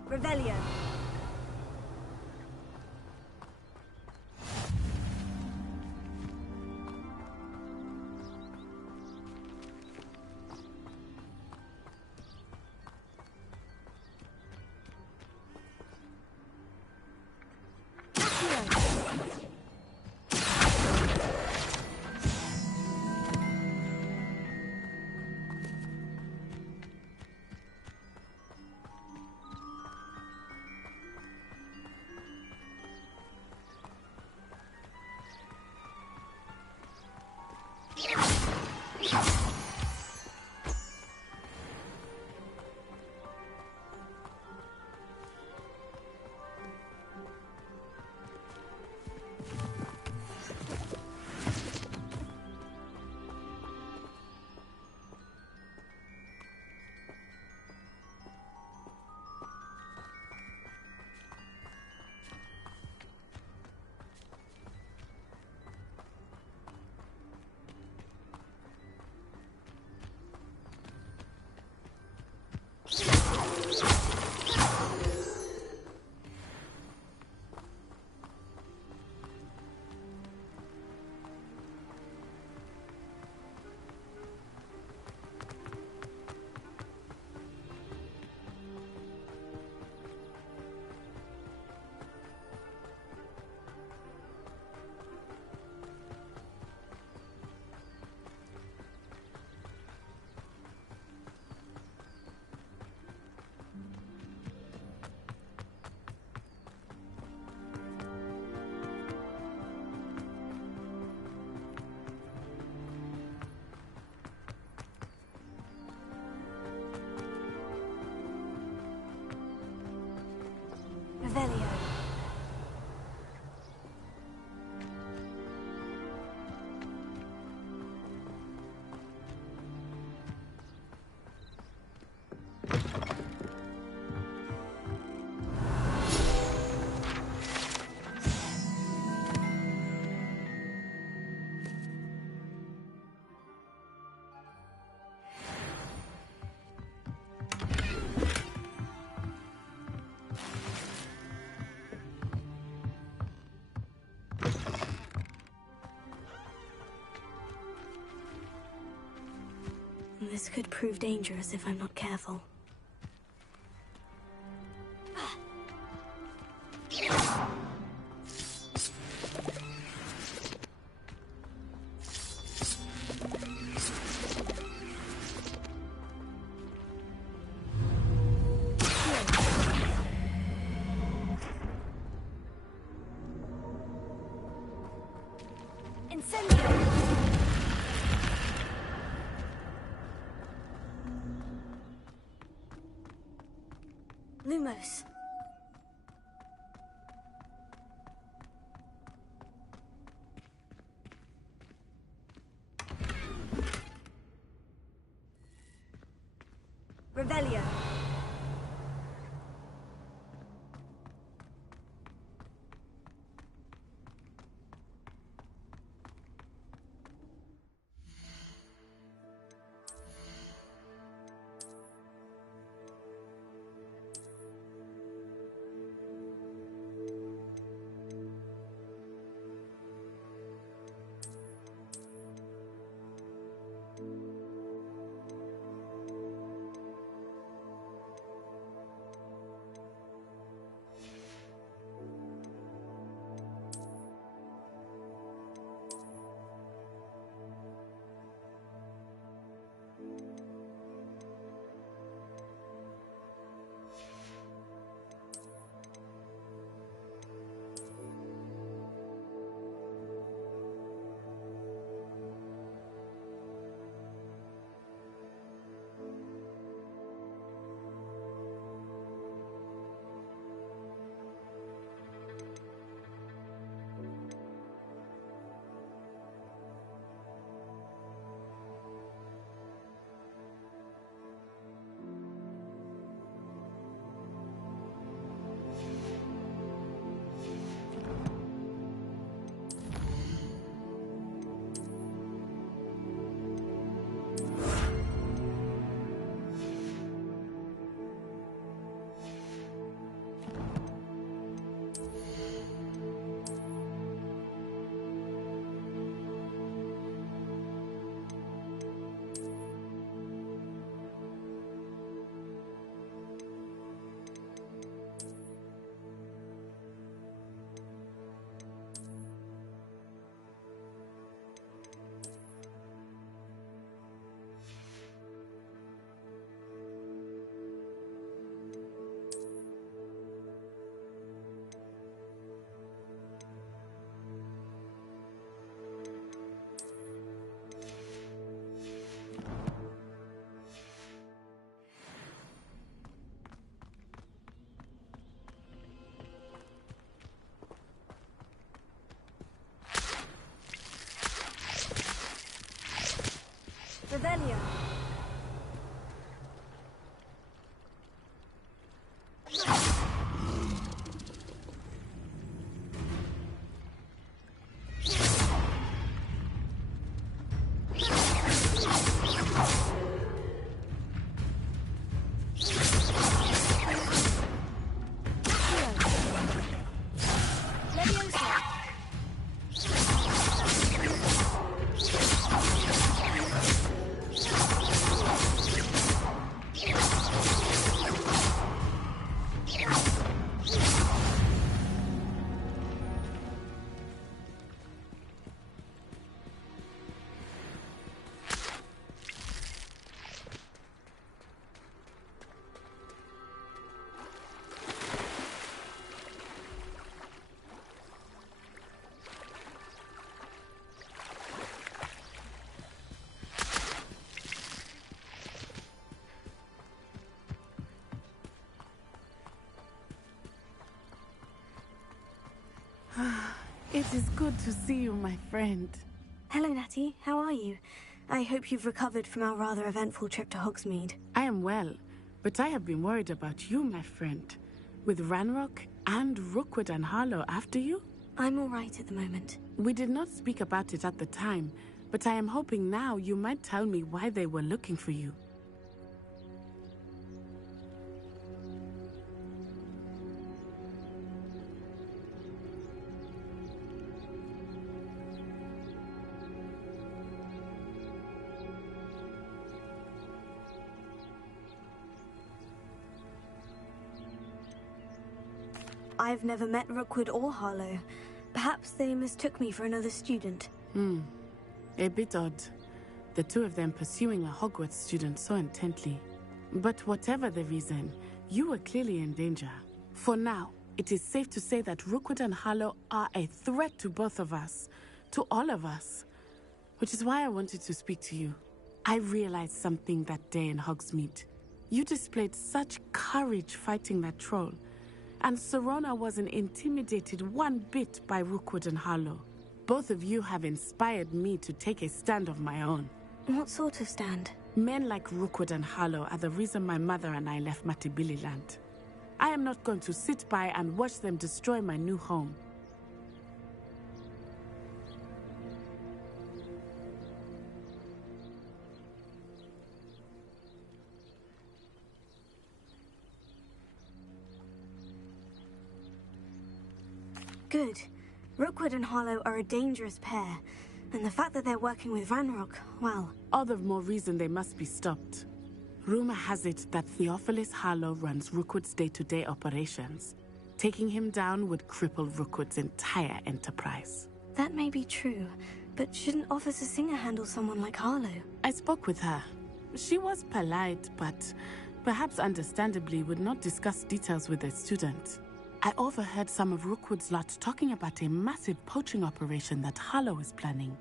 Revelio. Revelio. This could prove dangerous if I'm not careful. Lumos. Revelio. Revelio. It is good to see you, my friend. Hello, Natty. How are you? I hope you've recovered from our rather eventful trip to Hogsmeade. I am well, but I have been worried about you, my friend. With Ranrock and Rookwood and Harlow after you? I'm all right at the moment. We did not speak about it at the time, but I am hoping now you might tell me why they were looking for you. I've never met Rookwood or Harlow. Perhaps they mistook me for another student. A bit odd. The two of them pursuing a Hogwarts student so intently. But whatever the reason, you were clearly in danger. For now, it is safe to say that Rookwood and Harlow are a threat to both of us. To all of us. Which is why I wanted to speak to you. I realized something that day in Hogsmeade. You displayed such courage fighting that troll. And Serona wasn't intimidated one bit by Rookwood and Harlow. Both of you have inspired me to take a stand of my own. What sort of stand? Men like Rookwood and Harlow are the reason my mother and I left Matibili land. I am not going to sit by and watch them destroy my new home. Good. Rookwood and Harlow are a dangerous pair, and the fact that they're working with Ranrock, well... All the more reason they must be stopped. Rumor has it that Theophilus Harlow runs Rookwood's day-to-day operations. Taking him down would cripple Rookwood's entire enterprise. That may be true, but shouldn't Officer Singer handle someone like Harlow? I spoke with her. She was polite, but perhaps understandably would not discuss details with a student. I overheard some of Rookwood's lot talking about a massive poaching operation that Harlow is planning.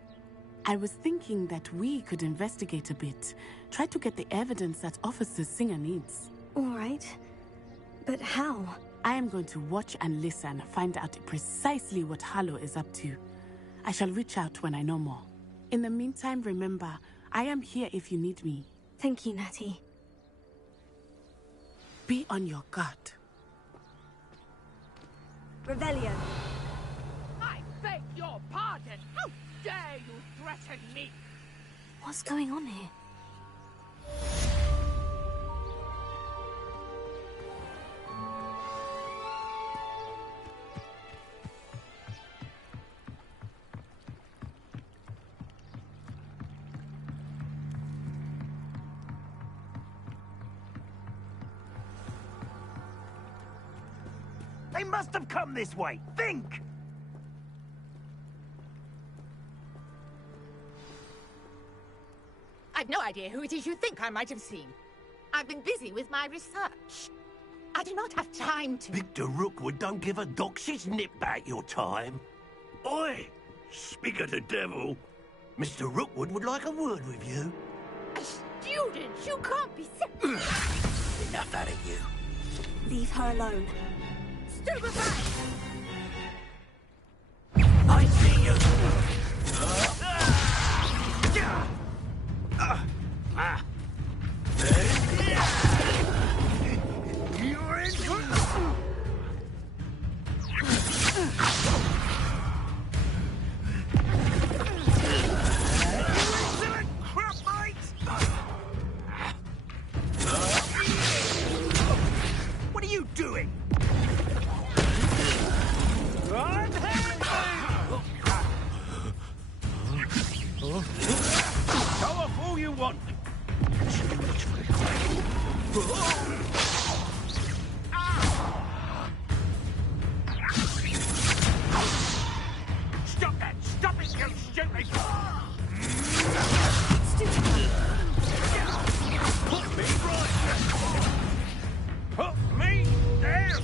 I was thinking that we could investigate a bit, try to get the evidence that Officer Singer needs. All right. But how? I am going to watch and listen, find out precisely what Harlow is up to. I shall reach out when I know more. In the meantime, remember, I am here if you need me. Thank you, Natty. Be on your guard. Revelio. I beg your pardon. How dare you threaten me? What's going on here? They must have come this way. Think! I've no idea who it is you think I might have seen. I've been busy with my research. I do not have time to... Victor Rookwood don't give a doxy's nip back your time. Oi! Speak of the devil. Mr. Rookwood would like a word with you. A student? You can't be... Enough out of you. Leave her alone. Stupefy! I see you! doing? Go off all you want. Stop that! Stop it, you stupid! Put me right! Put me there!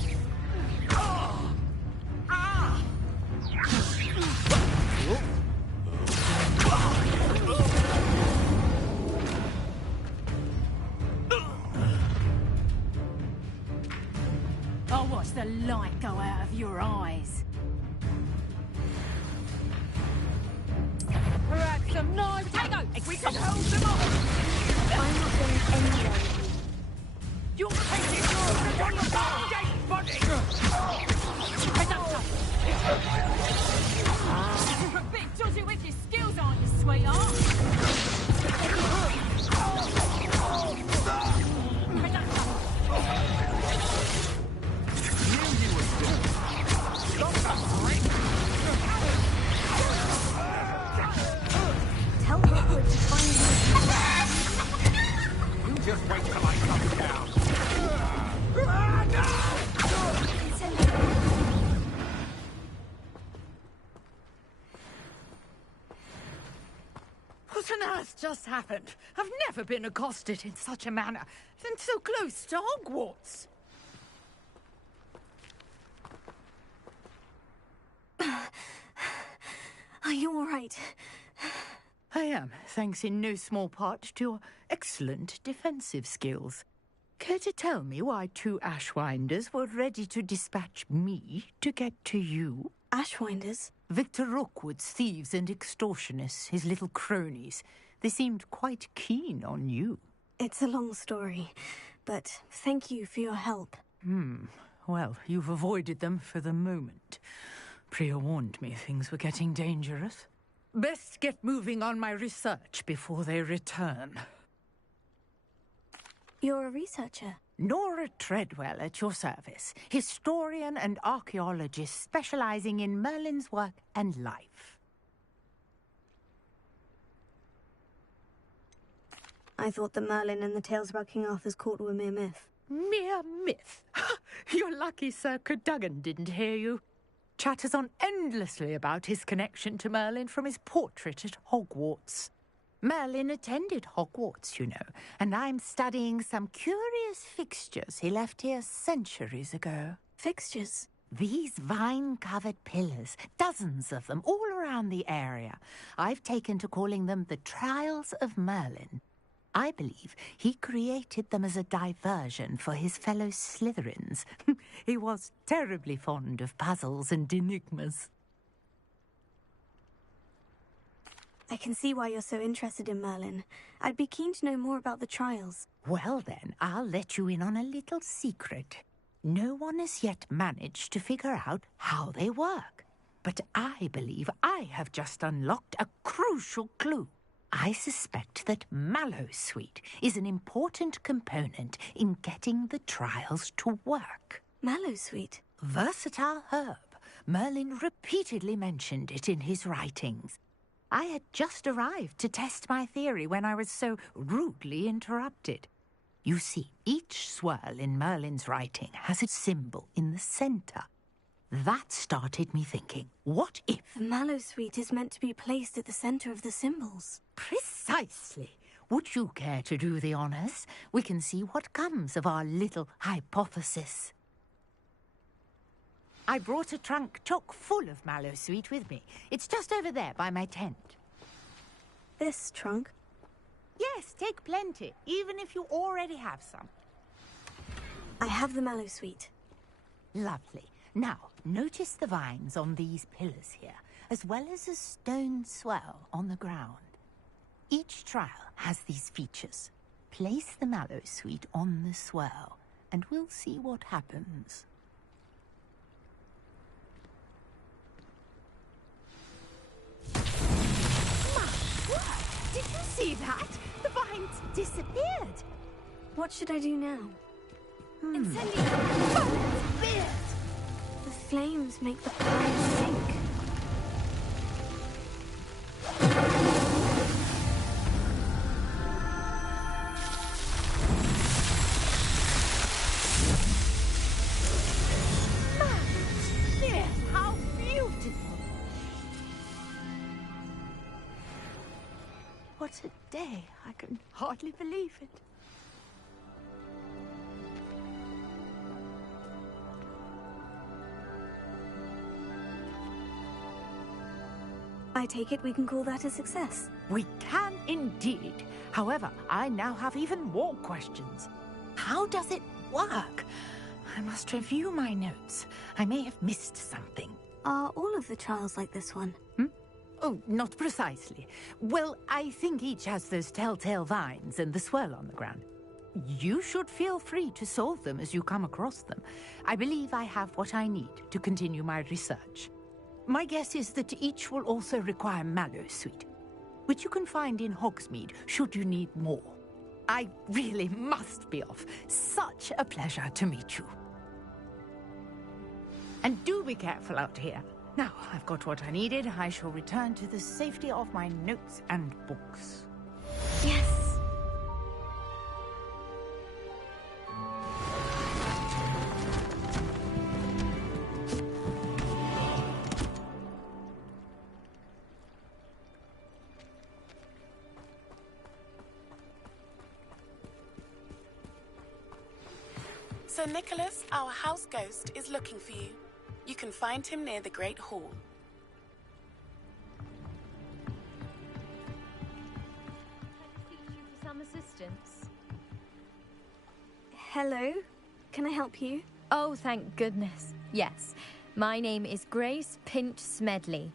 I'll watch the light go out of your eyes. Perhaps some nice potatoes. We can hold them off. I'm not going anywhere. You're taking your dead body. You're a bit dodgy with your skills, aren't you, sweetheart? Tell Rookwood to find You just wait till I come down. What on earth just happened? I've never been accosted in such a manner, and so close to Hogwarts. Are you all right? I am, thanks in no small part to your excellent defensive skills. Care to tell me why 2 Ashwinders were ready to dispatch me to get to you? Ashwinders? Victor Rookwood's thieves and extortionists, his little cronies. They seemed quite keen on you. It's a long story, but thank you for your help. Well, you've avoided them for the moment. Priya warned me things were getting dangerous. Best get moving on my research before they return. You're a researcher? Nora Treadwell at your service, historian and archaeologist specializing in Merlin's work and life. I thought that Merlin and the tales about King Arthur's court were mere myth. Mere myth? You're lucky Sir Cadogan didn't hear you. Chatters on endlessly about his connection to Merlin from his portrait at Hogwarts. Merlin attended Hogwarts, you know, and I'm studying some curious fixtures he left here centuries ago. Fixtures? These vine-covered pillars, dozens of them, all around the area. I've taken to calling them the Trials of Merlin. I believe he created them as a diversion for his fellow Slytherins. He was terribly fond of puzzles and enigmas. I can see why you're so interested in Merlin. I'd be keen to know more about the trials. Well then, I'll let you in on a little secret. No one has yet managed to figure out how they work. But I believe I have just unlocked a crucial clue. I suspect that Mallowsweet is an important component in getting the trials to work. Mallowsweet? Versatile herb. Merlin repeatedly mentioned it in his writings. I had just arrived to test my theory when I was so rudely interrupted. You see, each swirl in Merlin's writing has a symbol in the centre. That started me thinking, what if... The Mallowsweet is meant to be placed at the centre of the symbols. Precisely. Would you care to do the honours? We can see what comes of our little hypothesis. I brought a trunk chock full of Mallowsweet with me. It's just over there by my tent. This trunk? Yes, take plenty, even if you already have some. I have the Mallowsweet. Lovely. Now, notice the vines on these pillars here, as well as a stone swell on the ground. Each trial has these features. Place the Mallowsweet on the swell, and we'll see what happens. Did you see that? The vines disappeared. What should I do now? Incendio! flames make the pile sink. Dear, how beautiful! What a day. I can hardly believe it. I take it we can call that a success. We can indeed. However, I now have even more questions. How does it work? I must review my notes. I may have missed something. Are all of the trials like this one? Oh, not precisely. Well, I think each has those telltale vines and the swirl on the ground. You should feel free to solve them as you come across them. I believe I have what I need to continue my research. My guess is that each will also require mallowsweet, which you can find in Hogsmeade should you need more. I really must be off. Such a pleasure to meet you. And do be careful out here. Now I've got what I needed. I shall return to the safety of my notes and books. Yes. Sir Nicholas, our house ghost, is looking for you. You can find him near the Great Hall. Some assistance. Hello? Can I help you? Oh, thank goodness. Yes. My name is Grace Pinch Smedley.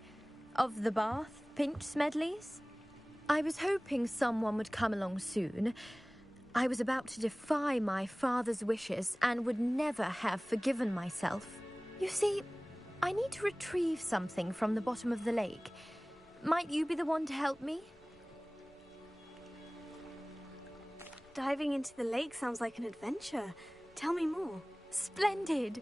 Of the Bath Pinch Smedleys? I was hoping someone would come along soon. I was about to defy my father's wishes and would never have forgiven myself. You see, I need to retrieve something from the bottom of the lake. Might you be the one to help me? Diving into the lake sounds like an adventure. Tell me more. Splendid!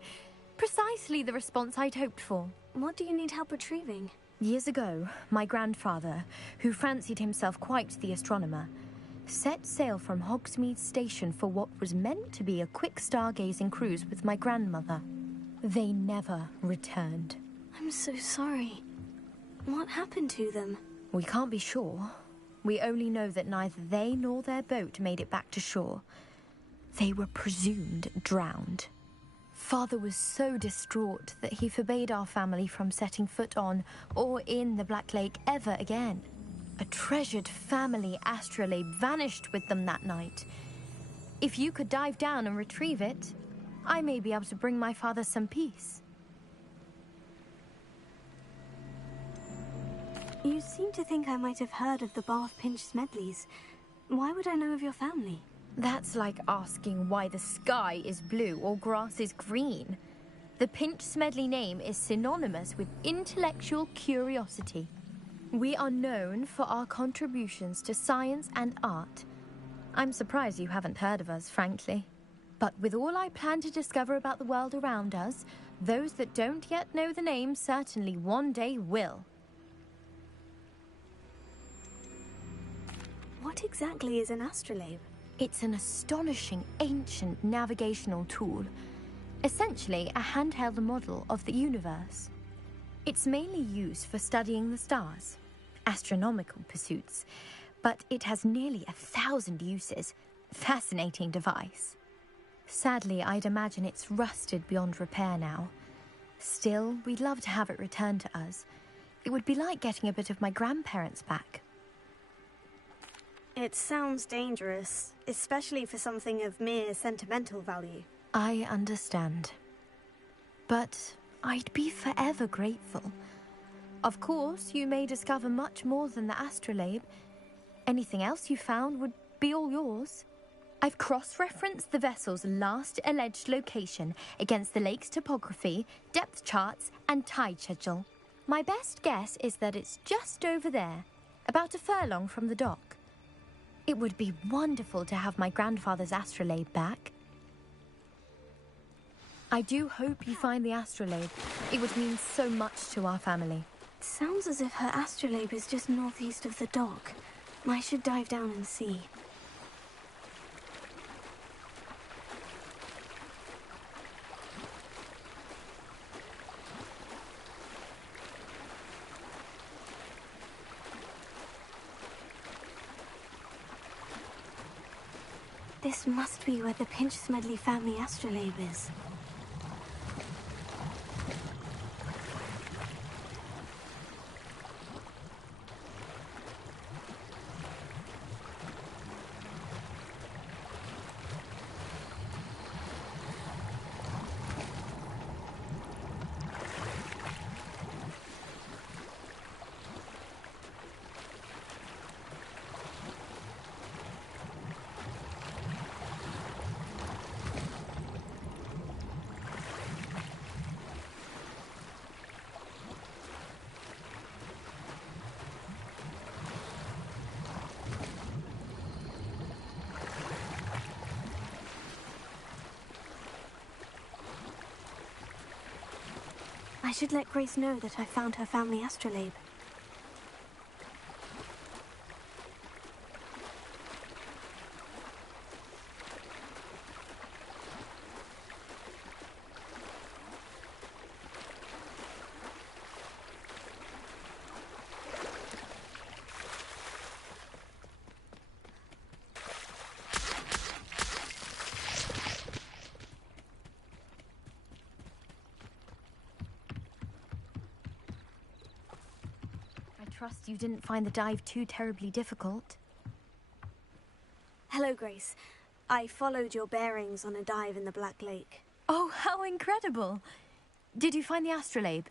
Precisely the response I'd hoped for. What do you need help retrieving? Years ago, my grandfather, who fancied himself quite the astronomer, set sail from Hogsmeade Station for what was meant to be a quick stargazing cruise with my grandmother. They never returned. I'm so sorry. What happened to them? We can't be sure. We only know that neither they nor their boat made it back to shore. They were presumed drowned. Father was so distraught that he forbade our family from setting foot on or in the Black Lake ever again. A treasured family astrolabe vanished with them that night. If you could dive down and retrieve it, I may be able to bring my father some peace. You seem to think I might have heard of the Bath Pinch Smedleys. Why would I know of your family? That's like asking why the sky is blue or grass is green. The Pinch Smedley name is synonymous with intellectual curiosity. We are known for our contributions to science and art. I'm surprised you haven't heard of us, frankly. But with all I plan to discover about the world around us, those that don't yet know the name certainly one day will. What exactly is an astrolabe? It's an astonishing ancient navigational tool. Essentially, a handheld model of the universe. It's mainly used for studying the stars, astronomical pursuits, but it has nearly 1,000 uses. Fascinating device. Sadly, I'd imagine it's rusted beyond repair now. Still, we'd love to have it returned to us. It would be like getting a bit of my grandparents back. It sounds dangerous, especially for something of mere sentimental value. I understand. But I'd be forever grateful. Of course, you may discover much more than the astrolabe. Anything else you found would be all yours. I've cross-referenced the vessel's last alleged location against the lake's topography, depth charts, and tide schedule. My best guess is that it's just over there, about a furlong from the dock. It would be wonderful to have my grandfather's astrolabe back. I do hope you find the astrolabe. It would mean so much to our family. It sounds as if her astrolabe is just northeast of the dock. I should dive down and see. This must be where the Pinch-Smedley family astrolabe is. I should let Grace know that I found her family astrolabe. Trust you didn't find the dive too terribly difficult. Hello, Grace. I followed your bearings on a dive in the Black Lake. Oh, how incredible! Did you find the astrolabe?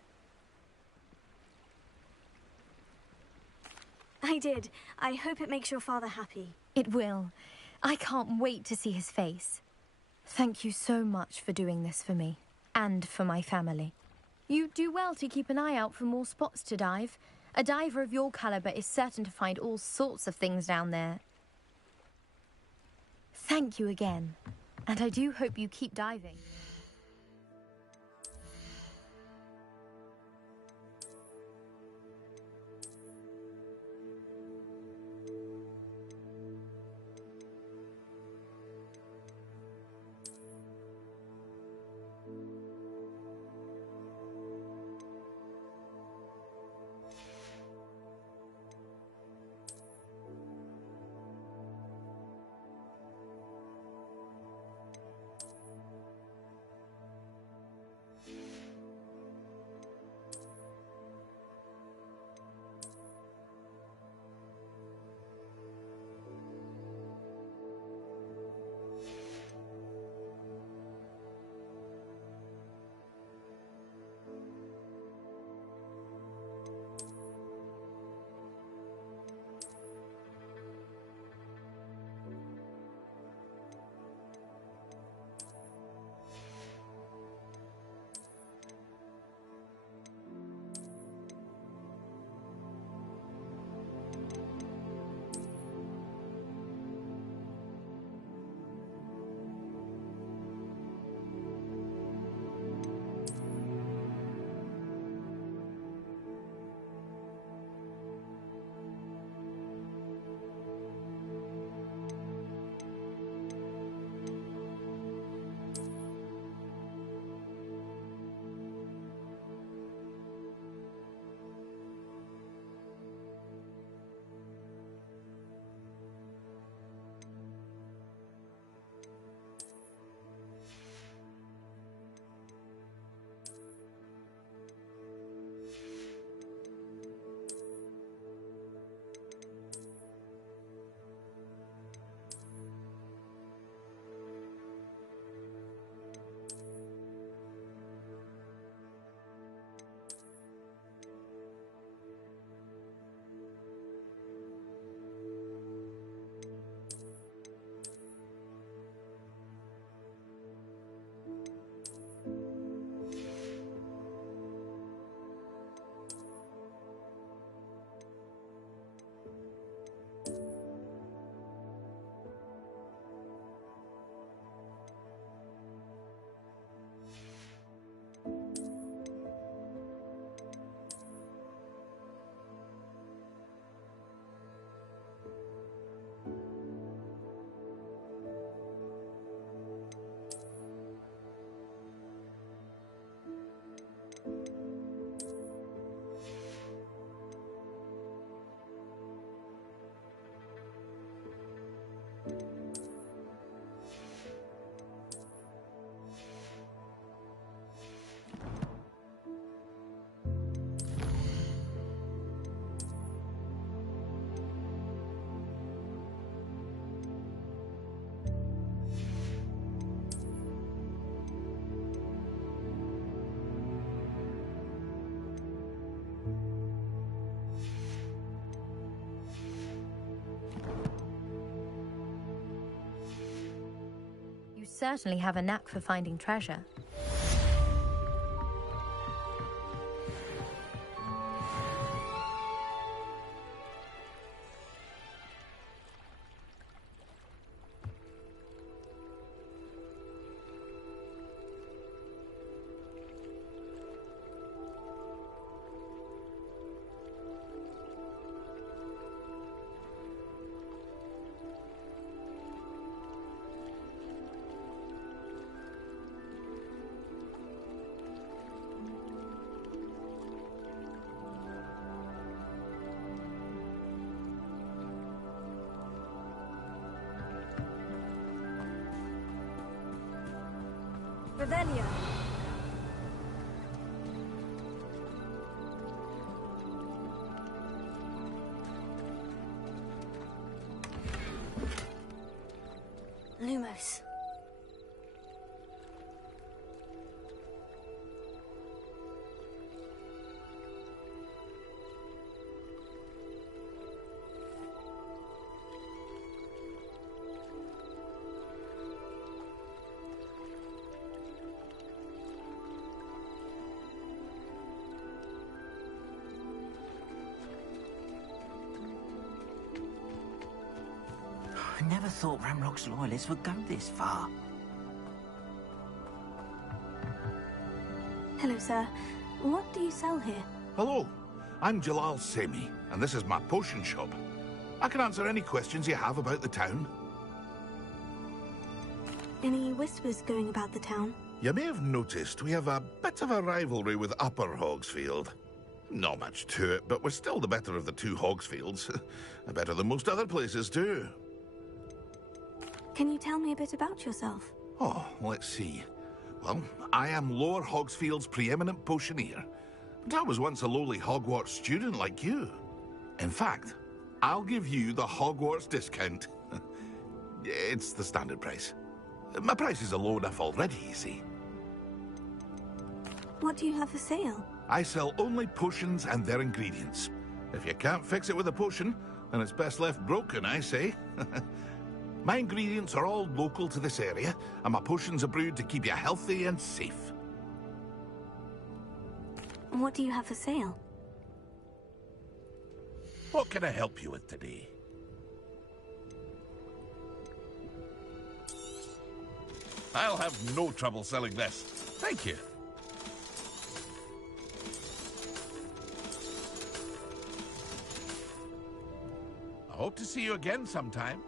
I did. I hope it makes your father happy. It will. I can't wait to see his face. Thank you so much for doing this for me, and for my family. You do well to keep an eye out for more spots to dive. A diver of your caliber is certain to find all sorts of things down there. Thank you again, and I do hope you keep diving. certainly have a knack for finding treasure. Revelio. Lumos. I never thought Ramrock's loyalists would go this far. Hello, sir. What do you sell here? Hello, I'm Jalal Semi, and this is my potion shop. I can answer any questions you have about the town. Any whispers going about the town? You may have noticed we have a bit of a rivalry with Upper Hogsfield. Not much to it, but we're still the better of the two Hogsfields. Better than most other places, too. Can you tell me a bit about yourself? Oh, let's see. Well, I am Lower Hogsfield's preeminent potioneer, but I was once a lowly Hogwarts student like you. In fact, I'll give you the Hogwarts discount. It's the standard price. My prices are low enough already, you see. What do you have for sale? I sell only potions and their ingredients. If you can't fix it with a potion, then it's best left broken, I say. My ingredients are all local to this area, and my potions are brewed to keep you healthy and safe. What do you have for sale? What can I help you with today? I'll have no trouble selling this. Thank you. I hope to see you again sometime.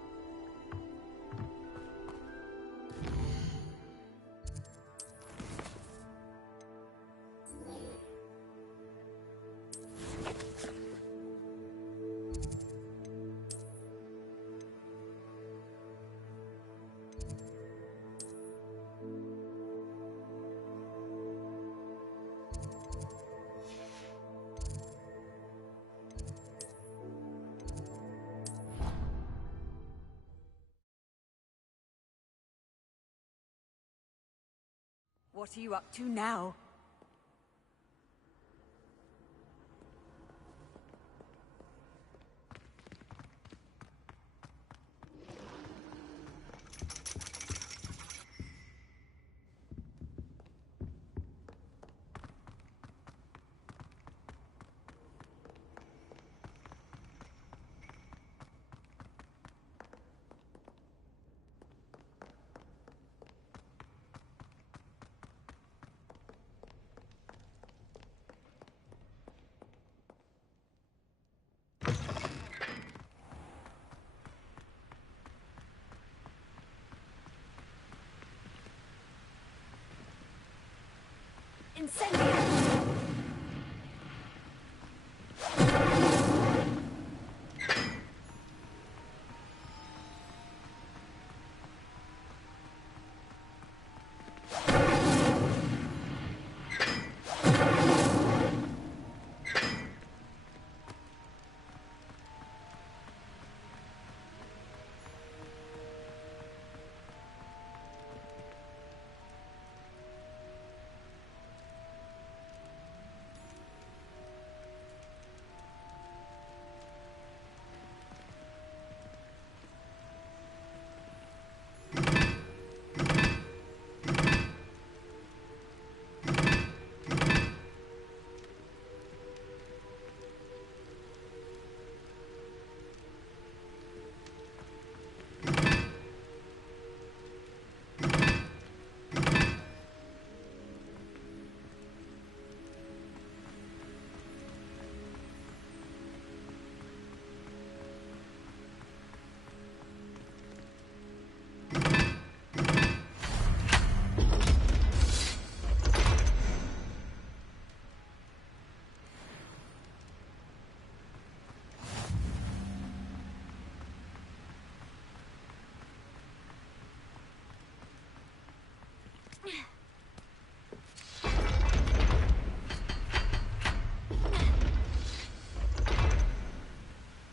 What are you up to now? Incendio!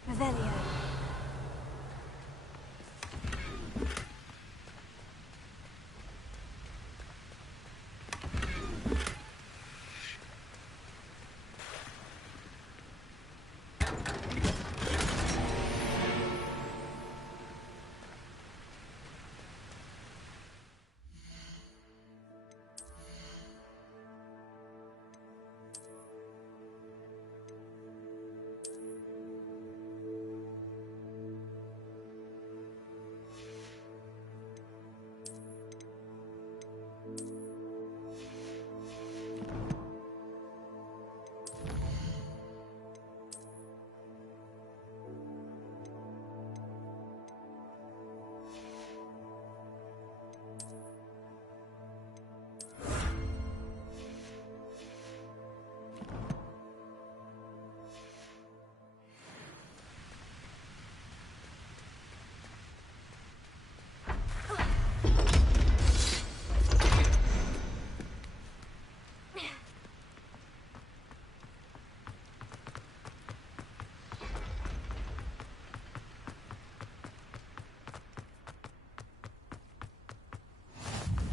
Revelio.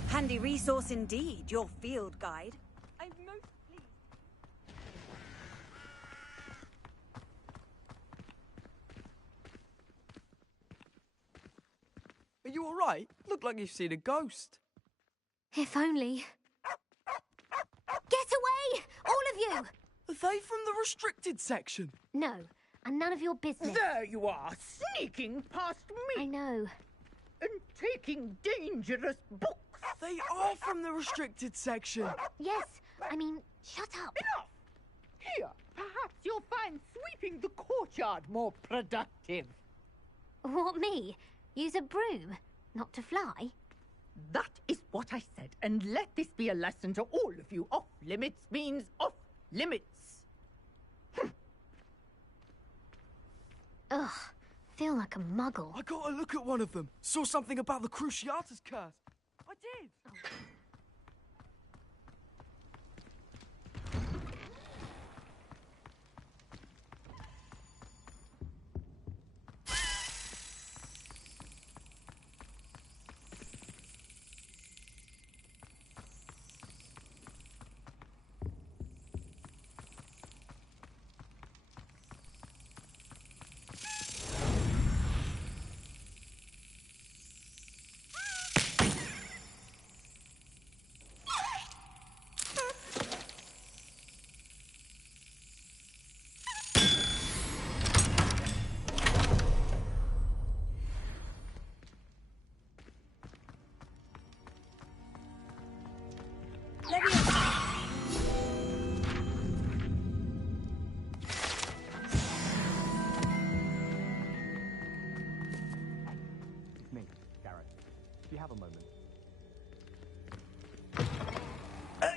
Handy resource indeed, your field guide. I'm most pleased. Are you alright? Look like you've seen a ghost. If only. Get away! All of you! Are they from the restricted section? No, and none of your business. There you are, sneaking past me. I know. And taking dangerous books. They are from the restricted section. Yes, I mean, shut up. Enough! Here, perhaps you'll find sweeping the courtyard more productive. What, me? Use a broom? Not to fly? That is what I said, and let this be a lesson to all of you. Off-limits means off-limits. Ugh, feel like a muggle. I got a look at one of them. Saw something about the Cruciatus curse. I did.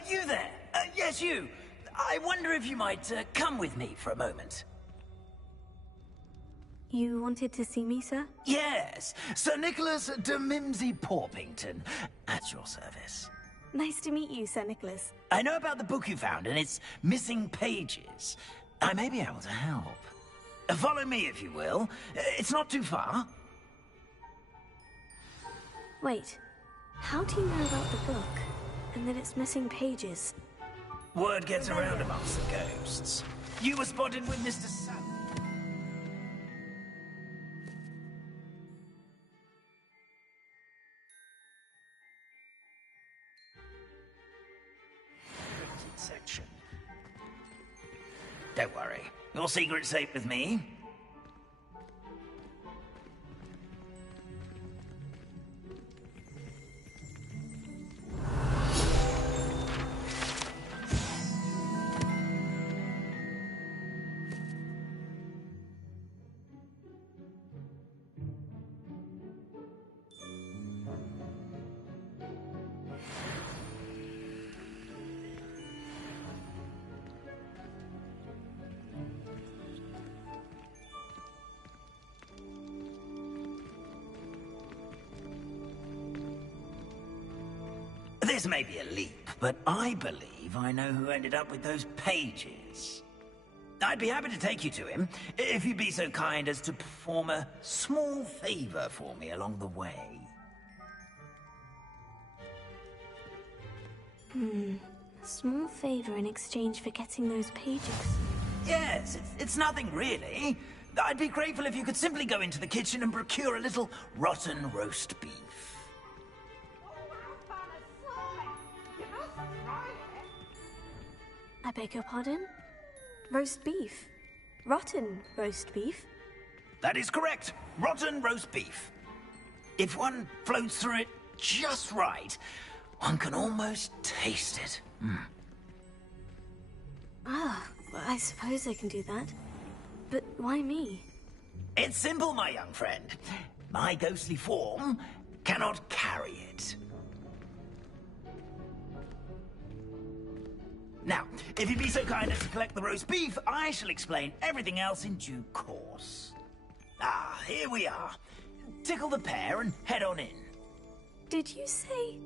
You there? Yes, you. I wonder if you might come with me for a moment. You wanted to see me, sir? Yes, Sir Nicholas de Mimsy Porpington, at your service. Nice to meet you, Sir Nicholas. I know about the book you found and its missing pages. I may be able to help. Follow me, if you will. It's not too far. Wait, how do you know about the book? And that it's missing pages? Word gets around amongst the ghosts. You were spotted with Mr. Sam. Section. Don't worry. Your secret's safe with me. This may be a leap, but I believe I know who ended up with those pages. I'd be happy to take you to him, if you'd be so kind as to perform a small favor for me along the way. A small favor in exchange for getting those pages. Yes, it's nothing really. I'd be grateful if you could simply go into the kitchen and procure a little rotten roast beef. I beg your pardon? Roast beef? Rotten roast beef? That is correct. Rotten roast beef. If one floats through it just right, one can almost taste it. Ah, well, I suppose I can do that. But why me? It's simple, my young friend. My ghostly form cannot carry it. Now, if you'd be so kind as to collect the roast beef, I shall explain everything else in due course. Ah, here we are. Tickle the pear and head on in. Did you say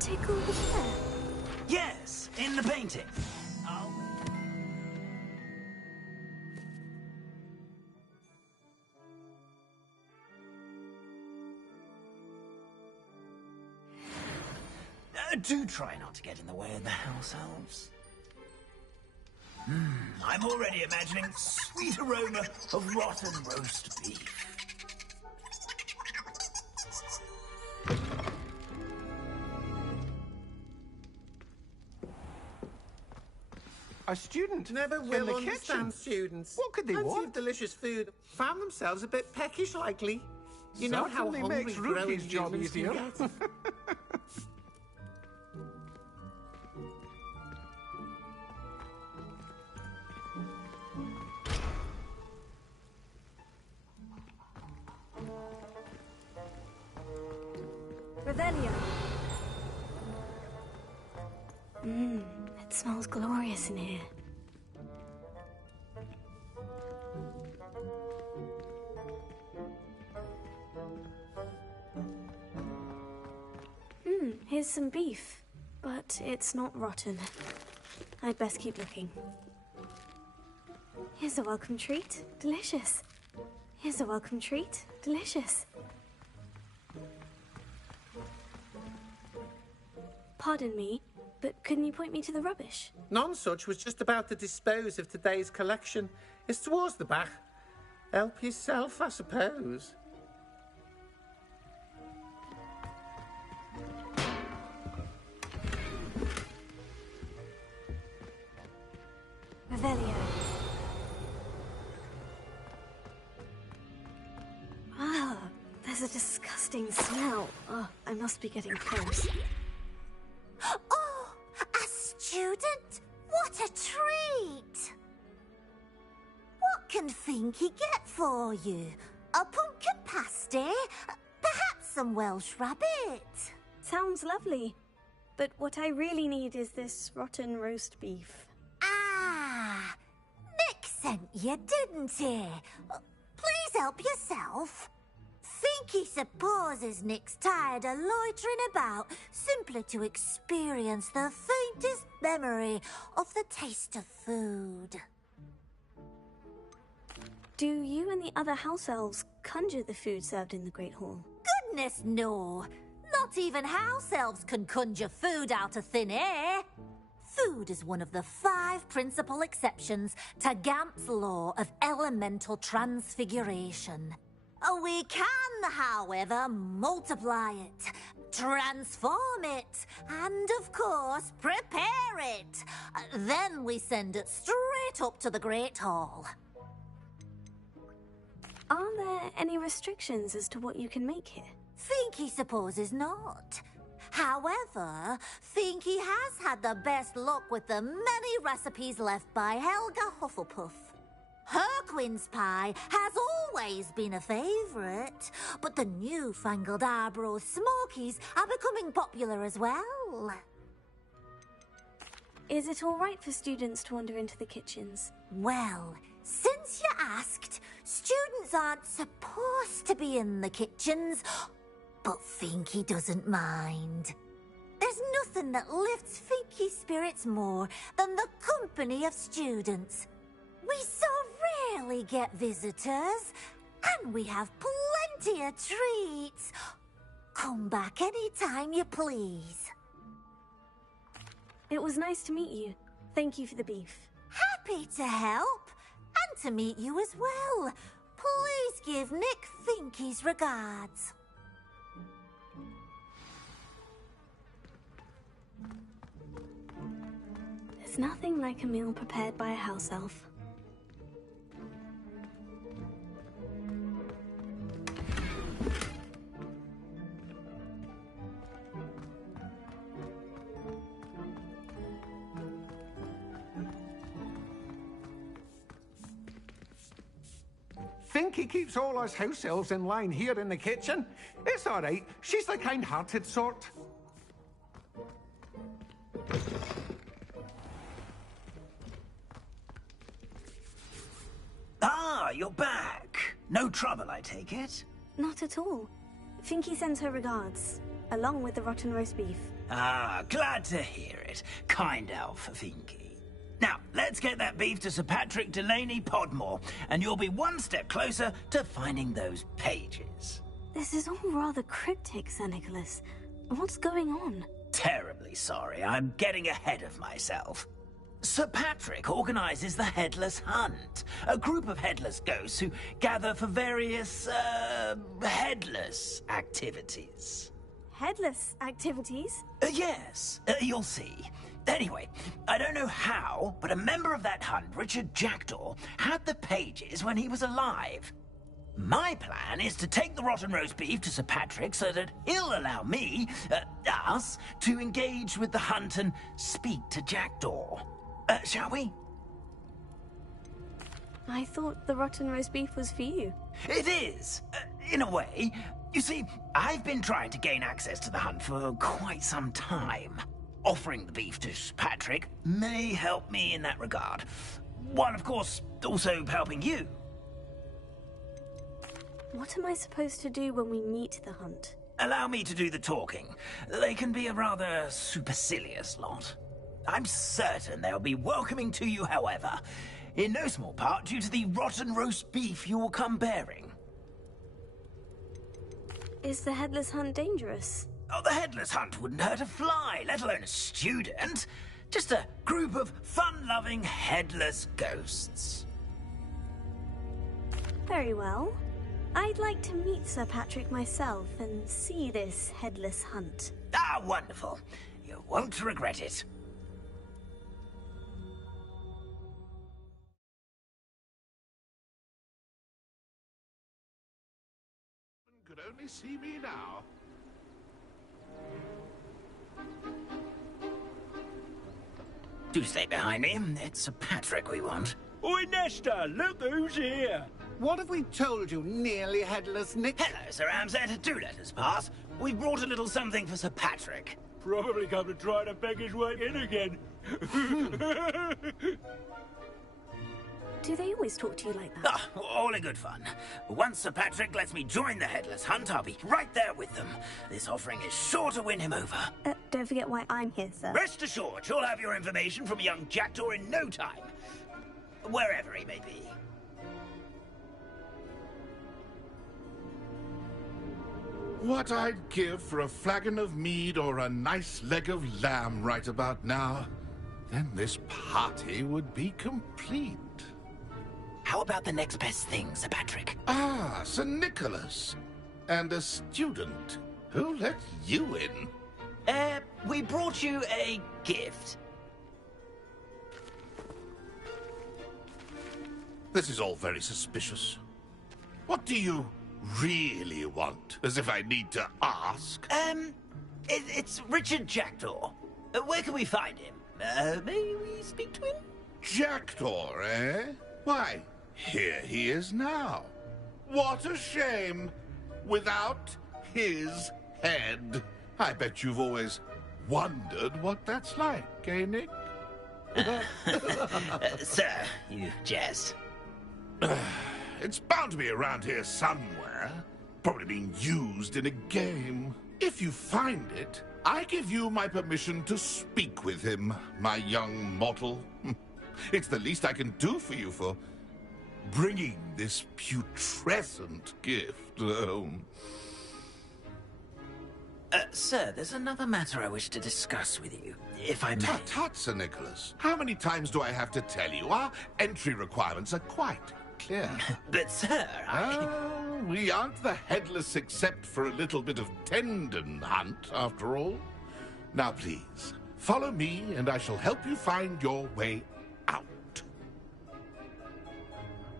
tickle the pear? Yes, in the painting. Do try not to get in the way of the house elves. I'm already imagining sweet aroma of rotten roast beef. A student Never in will the understand kitchen. students. What could they Plenty want? of delicious food. Found themselves a bit peckish, likely. You know how Certainly hungry makes growing Rookie's job humans can easier. get. Revelio. It smells glorious in here. Here's some beef, but it's not rotten. I'd best keep looking. Here's a welcome treat. Delicious. Here's a welcome treat. Delicious. Pardon me, but couldn't you point me to the rubbish? Nonsuch was just about to dispose of today's collection. It's towards the back. Help yourself, I suppose. Revelio. Ah, there's a disgusting smell. Oh, I must be getting close. Oh, a student? What a treat! What can Finky get for you? A pumpkin pasty? Perhaps some Welsh rabbit? Sounds lovely. But what I really need is this rotten roast beef. Ah, Nick sent you, didn't he? Please help yourself. Finky supposes Nick's tired of loitering about simply to experience the faintest memory of the taste of food. Do you and the other house elves conjure the food served in the Great Hall? Goodness, no. Not even house elves can conjure food out of thin air. Food is one of the 5 principal exceptions to Gamp's law of elemental transfiguration. We can, however, multiply it, transform it, and, of course, prepare it. Then we send it straight up to the Great Hall. Are there any restrictions as to what you can make here? Finky supposes not. However, Finky has had the best luck with the many recipes left by Helga Hufflepuff. Her quince pie has always been a favourite, but the newfangled Arbro Smokies are becoming popular as well. Is it all right for students to wander into the kitchens? Well, since you asked, students aren't supposed to be in the kitchens, but Finky doesn't mind. There's There's nothing that lifts Finky's spirits more than the company of students. We so rarely get visitors, and we have plenty of treats. Come back any time you please. It was nice to meet you. Thank you for the beef. Happy to help, and to meet you as well. Please give Nick Finky's regards. There's nothing like a meal prepared by a house elf. Finky keeps all us house elves in line here in the kitchen. It's all right. She's the kind-hearted sort. Ah, you're back. No trouble, I take it? Not at all. Finky sends her regards, along with the rotten roast beef. Ah, glad to hear it. Kind elf, Finky. Now, let's get that beef to Sir Patrick Delaney Podmore, and you'll be one step closer to finding those pages. This is all rather cryptic, Sir Nicholas. What's going on? Terribly sorry, I'm getting ahead of myself. Sir Patrick organises the Headless Hunt, a group of headless ghosts who gather for various, headless activities. Headless activities? Yes, you'll see. Anyway, I don't know how, but a member of that hunt, Richard Jackdaw, had the pages when he was alive. My plan is to take the rotten roast beef to Sir Patrick so that he'll allow me, us, to engage with the hunt and speak to Jackdaw. Shall we? I thought the rotten roast beef was for you. It is, in a way. You see, I've been trying to gain access to the hunt for quite some time. Offering the beef to Sir Patrick may help me in that regard. While, of course, also helping you. What am I supposed to do when we meet the hunt? Allow me to do the talking. They can be a rather supercilious lot. I'm certain they'll be welcoming to you, however, in no small part due to the rotten roast beef you will come bearing. Is the Headless Hunt dangerous? Oh, the Headless Hunt wouldn't hurt a fly, let alone a student. Just a group of fun-loving headless ghosts. Very well. I'd like to meet Sir Patrick myself and see this Headless Hunt. Ah, wonderful. You won't regret it. Could only see me now. Do stay behind me. It's Sir Patrick we want. Oi, Nesta, look who's here. What have we told you, nearly headless Nick? Hello, Sir Ramsay. Do let us pass. We've brought a little something for Sir Patrick. Probably come to try to beg his way in again. Do they always talk to you like that? Ah, all in good fun. Once Sir Patrick lets me join the Headless Hunt, I'll be right there with them. This offering is sure to win him over. Don't forget why I'm here, sir. Rest assured, you'll have your information from young Jackdaw in no time. Wherever he may be. What I'd give for a flagon of mead or a nice leg of lamb right about now. Then this party would be complete. How about the next best thing, Sir Patrick? Ah, Sir Nicholas. And a student. Who let you in? We brought you a gift. This is all very suspicious. What do you really want? As if I need to ask. It's Richard Jackdaw. Where can we find him? May we speak to him? Jackdaw, eh? Why, here he is now. What a shame. Without his head. I bet you've always wondered what that's like, eh, Nick? Sir, you jest. It's bound to be around here somewhere. Probably being used in a game. If you find it, I give you my permission to speak with him, my young mortal. It's the least I can do for you for bringing this putrescent gift home. Sir, there's another matter I wish to discuss with you, if I may. Tut, tut, Sir Nicholas. How many times do I have to tell you? Our entry requirements are quite clear. But, sir, we aren't the headless except for a little bit of tendon hunt, after all. Now, please, follow me, and I shall help you find your way out.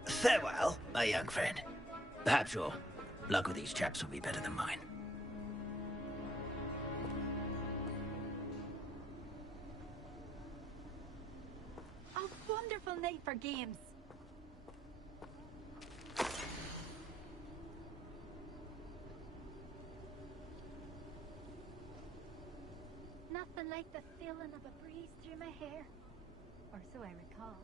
Farewell, my young friend. Perhaps your luck with these chaps will be better than mine. A wonderful night for games. Nothing like the feeling of a breeze through my hair. Or so I recall.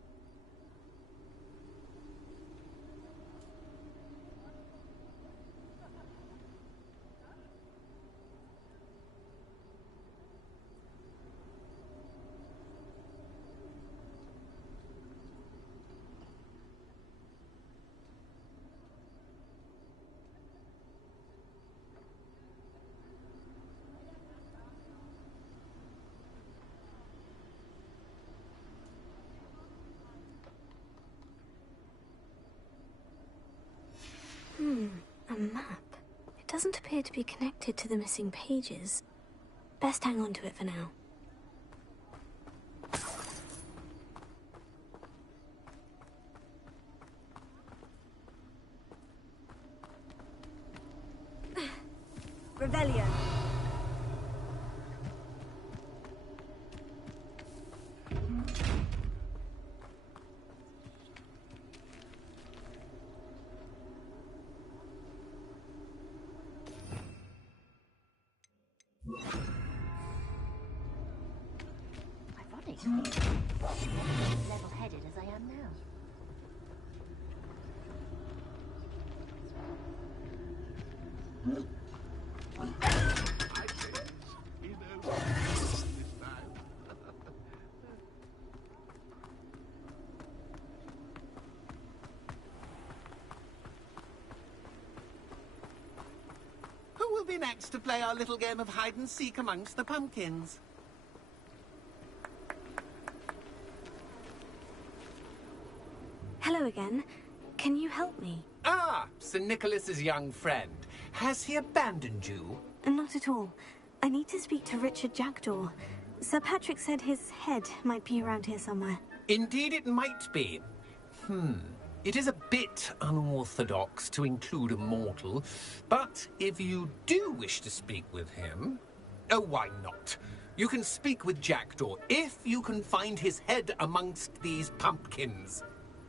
A map. It doesn't appear to be connected to the missing pages. Best hang on to it for now. Revelio. Level-headed as I am now. Who will be next to play our little game of hide-and-seek amongst the pumpkins? Hello again. Can you help me? Ah, Sir Nicholas's young friend. Has he abandoned you? Not at all. I need to speak to Richard Jackdaw. Sir Patrick said his head might be around here somewhere. Indeed it might be. It is a bit unorthodox to include a mortal, but if you do wish to speak with him... Oh, why not? You can speak with Jackdaw if you can find his head amongst these pumpkins.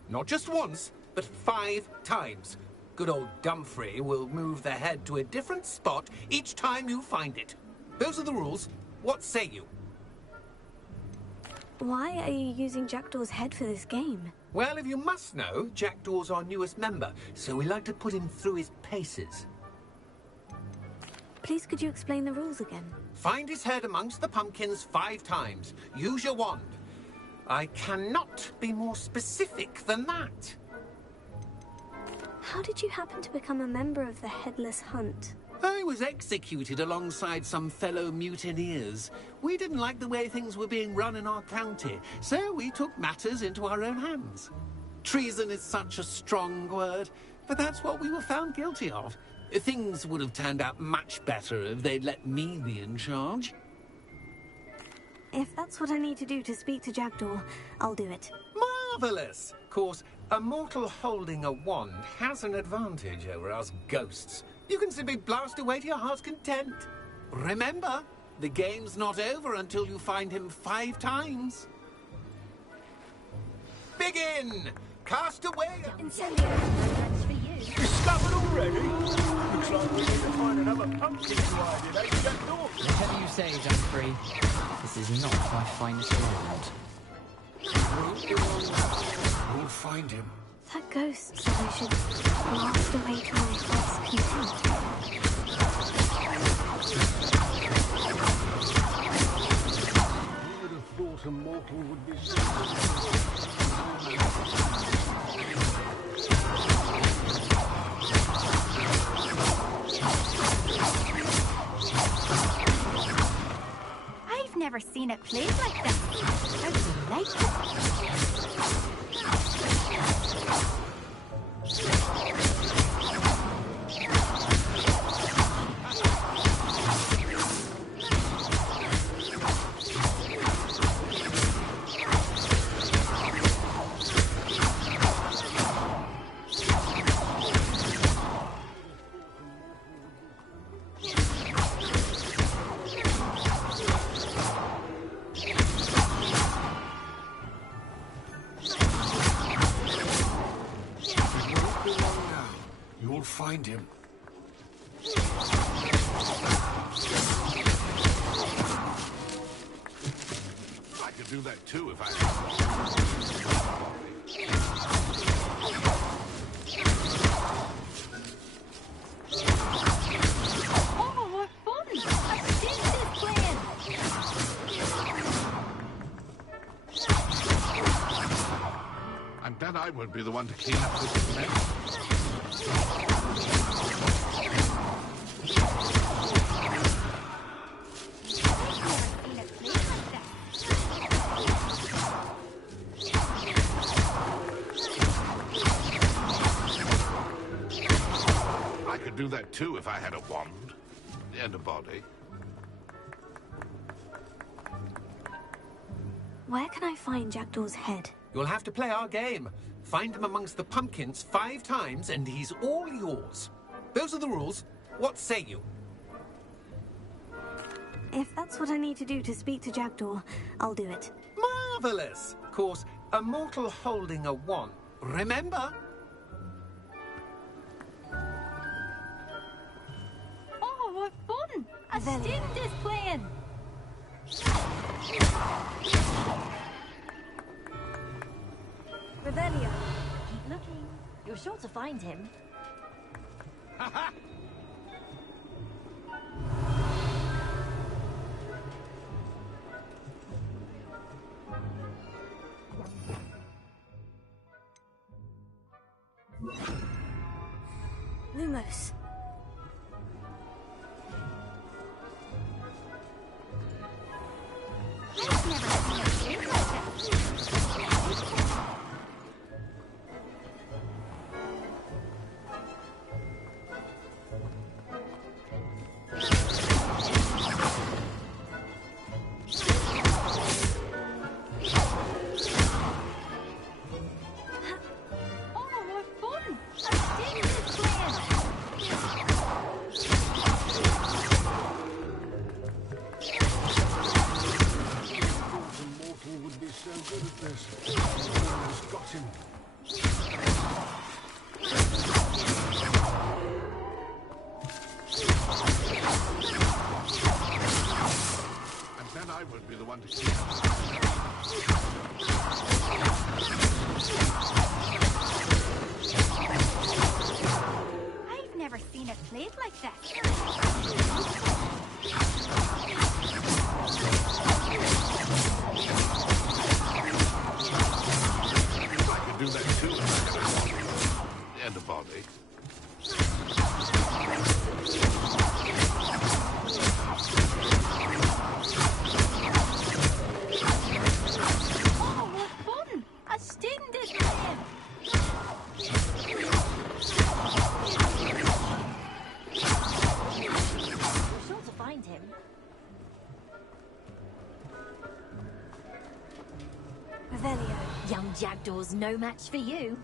Not just once, but 5 times. Good old Dumfrey will move the head to a different spot each time you find it. Those are the rules. What say you? Why are you using Jackdaw's head for this game? Well, if you must know, Jackdaw's our newest member, so we like to put him through his paces. Please, could you explain the rules again? Find his head amongst the pumpkins 5 times. Use your wand. I cannot be more specific than that. How did you happen to become a member of the Headless Hunt? I was executed alongside some fellow mutineers. We didn't like the way things were being run in our county, so we took matters into our own hands. Treason is such a strong word, but that's what we were found guilty of. Things would have turned out much better if they'd let me be in charge. If that's what I need to do to speak to Jackdaw, I'll do it. Marvellous! Of course, a mortal holding a wand has an advantage over us ghosts. You can simply blast away to your heart's content. Remember, the game's not over until you find him 5 times. Begin! Cast away! Incendio. That's for you. Discovered already? Looks like we need to find another pumpkin to hide in, eh, Jackdaw? Whatever you say, Dumfrey. This is not my finest moment. We'll find him. That ghost said I should blast away to my heart's content. thought a mortal would be so... I've never seen it played like this. How do you like it? You'll find him. I could do that too if I... Oh, what fun! I've seen this plan! I'm glad I won't be the one to clean up this mess. I could do that too if I had a wand and a body. Where can I find Jackdaw's head? You'll have to play our game. Find him amongst the pumpkins 5 times and he's all yours. Those are the rules. What say you? If that's what I need to do to speak to Jackdaw, I'll do it. Marvellous! Of course, a mortal holding a wand. Remember? Oh, what fun! A student is playing! Revelio. Keep looking. You're sure to find him. Lumos. I've never seen it played like this. Oh, what fun! A student is playing! The mortal would be so good at this. Almost got him. And then I won't be the one to clean up. I've never seen it played like this. I could do that too if I had a wand and a body. Oh, what fun! A student is playing! You're sure to find him. Revelio. Young Jackdaw's no match for you.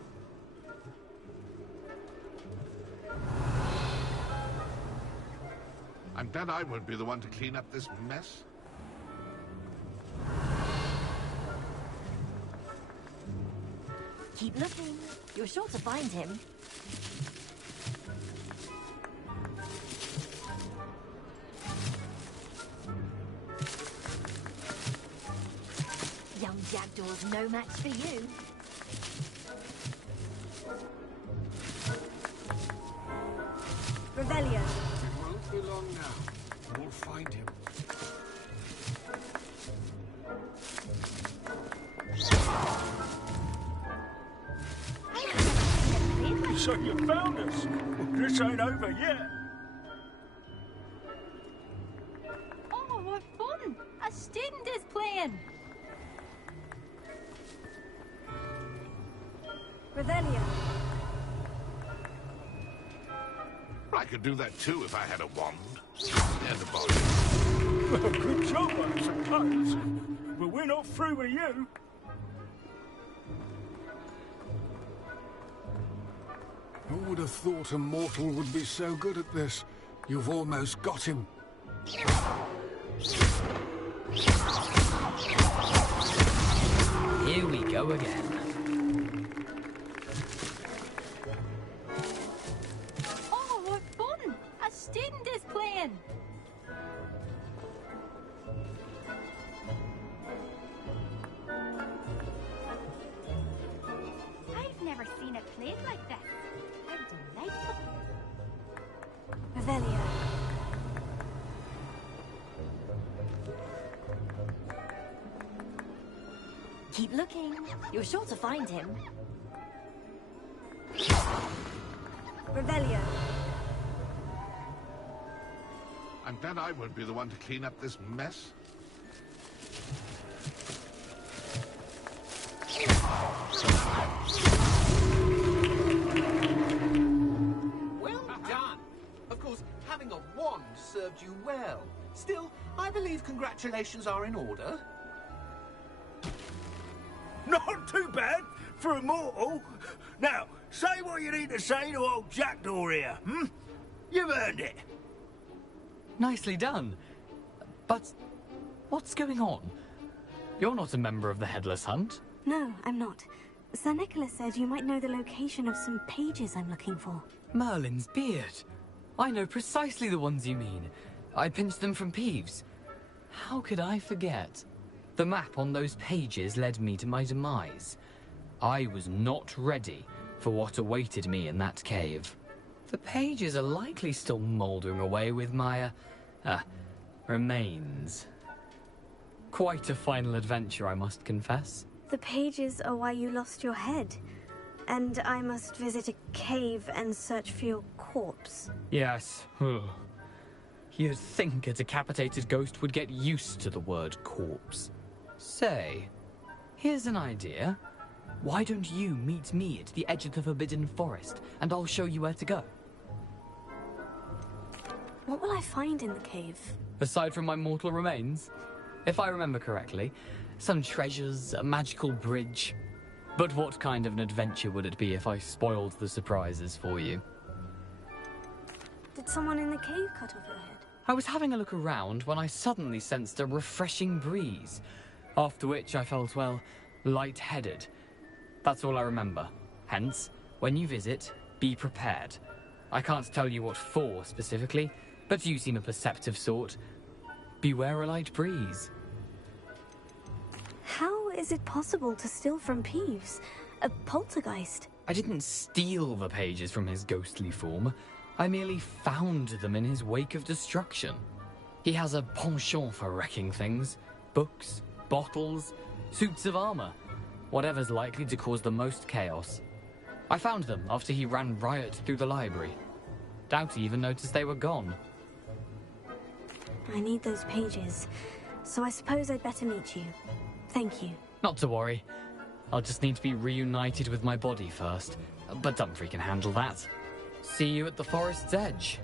I'm glad I won't be the one to clean up this mess. Keep looking. You're sure to find him. Young Jackdaw's no match for you. Revelio. It won't be long now. You'll find him. So you found us. Well, this ain't over yet. Oh, what fun! A student is playing. Revelio. I could do that too if I had a wand. And a bow. Well, good job, I suppose. But we're not through with you. Who would have thought a mortal would be so good at this? You've almost got him. Here we go again. Oh, what fun! A student is playing. I've never seen it played like this. How delightful. Revelio. Keep looking. You're sure to find him. Revelio. And then I won't be the one to clean up this mess. Well done. Of course, having a wand served you well. Still, I believe congratulations are in order. Not too bad for a mortal. Now, say what you need to say to old Jackdaw here, hmm? You've earned it. Nicely done. But what's going on? You're not a member of the Headless Hunt. No, I'm not. Sir Nicholas said you might know the location of some pages I'm looking for. Merlin's beard. I know precisely the ones you mean. I pinched them from Peeves. How could I forget? The map on those pages led me to my demise. I was not ready for what awaited me in that cave. The pages are likely still mouldering away with my, remains. Quite a final adventure, I must confess. The pages are why you lost your head. And I must visit a cave and search for your corpse. Yes. You'd think a decapitated ghost would get used to the word corpse. Say, here's an idea. Why don't you meet me at the edge of the Forbidden Forest, and I'll show you where to go? What will I find in the cave? Aside from my mortal remains? If I remember correctly, some treasures, a magical bridge. But what kind of an adventure would it be if I spoiled the surprises for you? Did someone in the cave cut off your head? I was having a look around when I suddenly sensed a refreshing breeze, after which I felt, well, lightheaded. That's all I remember. Hence, when you visit, be prepared. I can't tell you what for specifically, but you seem a perceptive sort. Beware a light breeze. How is it possible to steal from Peeves? A poltergeist? I didn't steal the pages from his ghostly form. I merely found them in his wake of destruction. He has a penchant for wrecking things. Books, bottles, suits of armor. Whatever's likely to cause the most chaos. I found them after he ran riot through the library. Doubt he even noticed they were gone. I need those pages, so I suppose I'd better meet you. Thank you. Not to worry. I'll just need to be reunited with my body first. But Dumfries can handle that. See you at the forest's edge.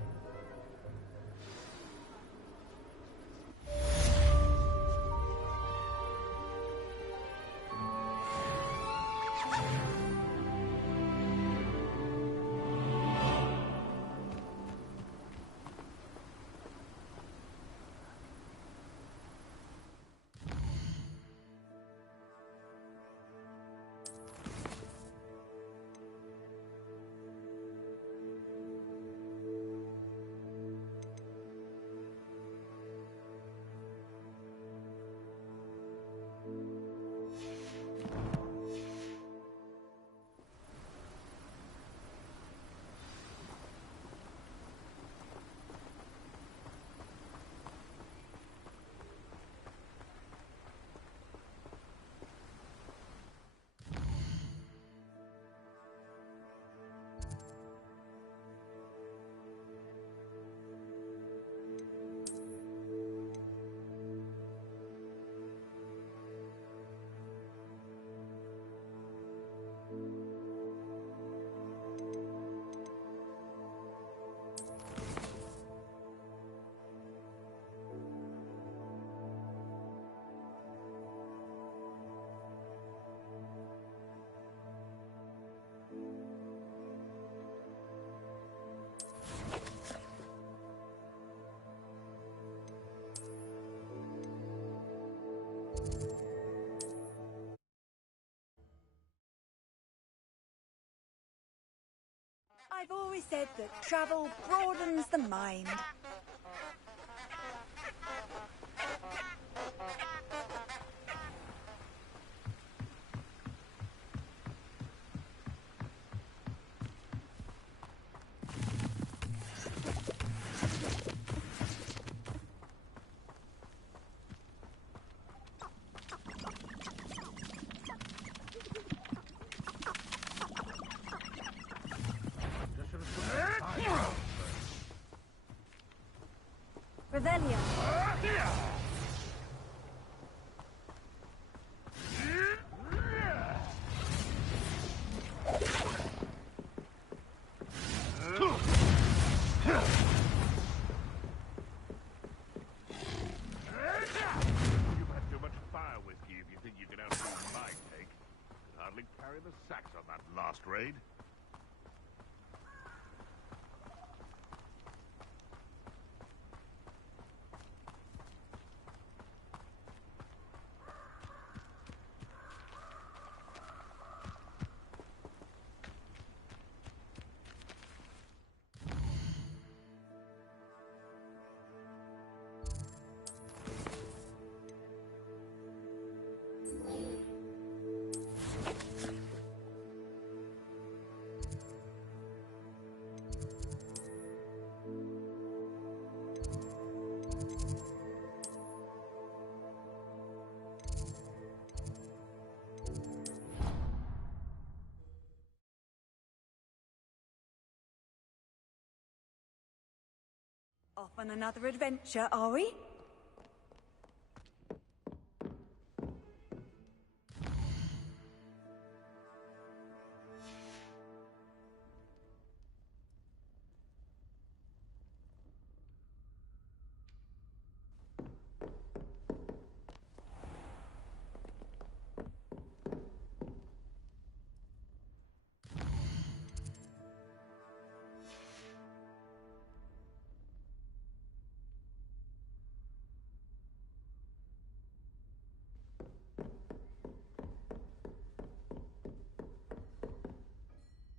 I've always said that travel broadens the mind. Revelio. You've had too much fire whiskey if you think you can outdo my take. Could hardly carry the sacks on that last raid. Off on another adventure, are we?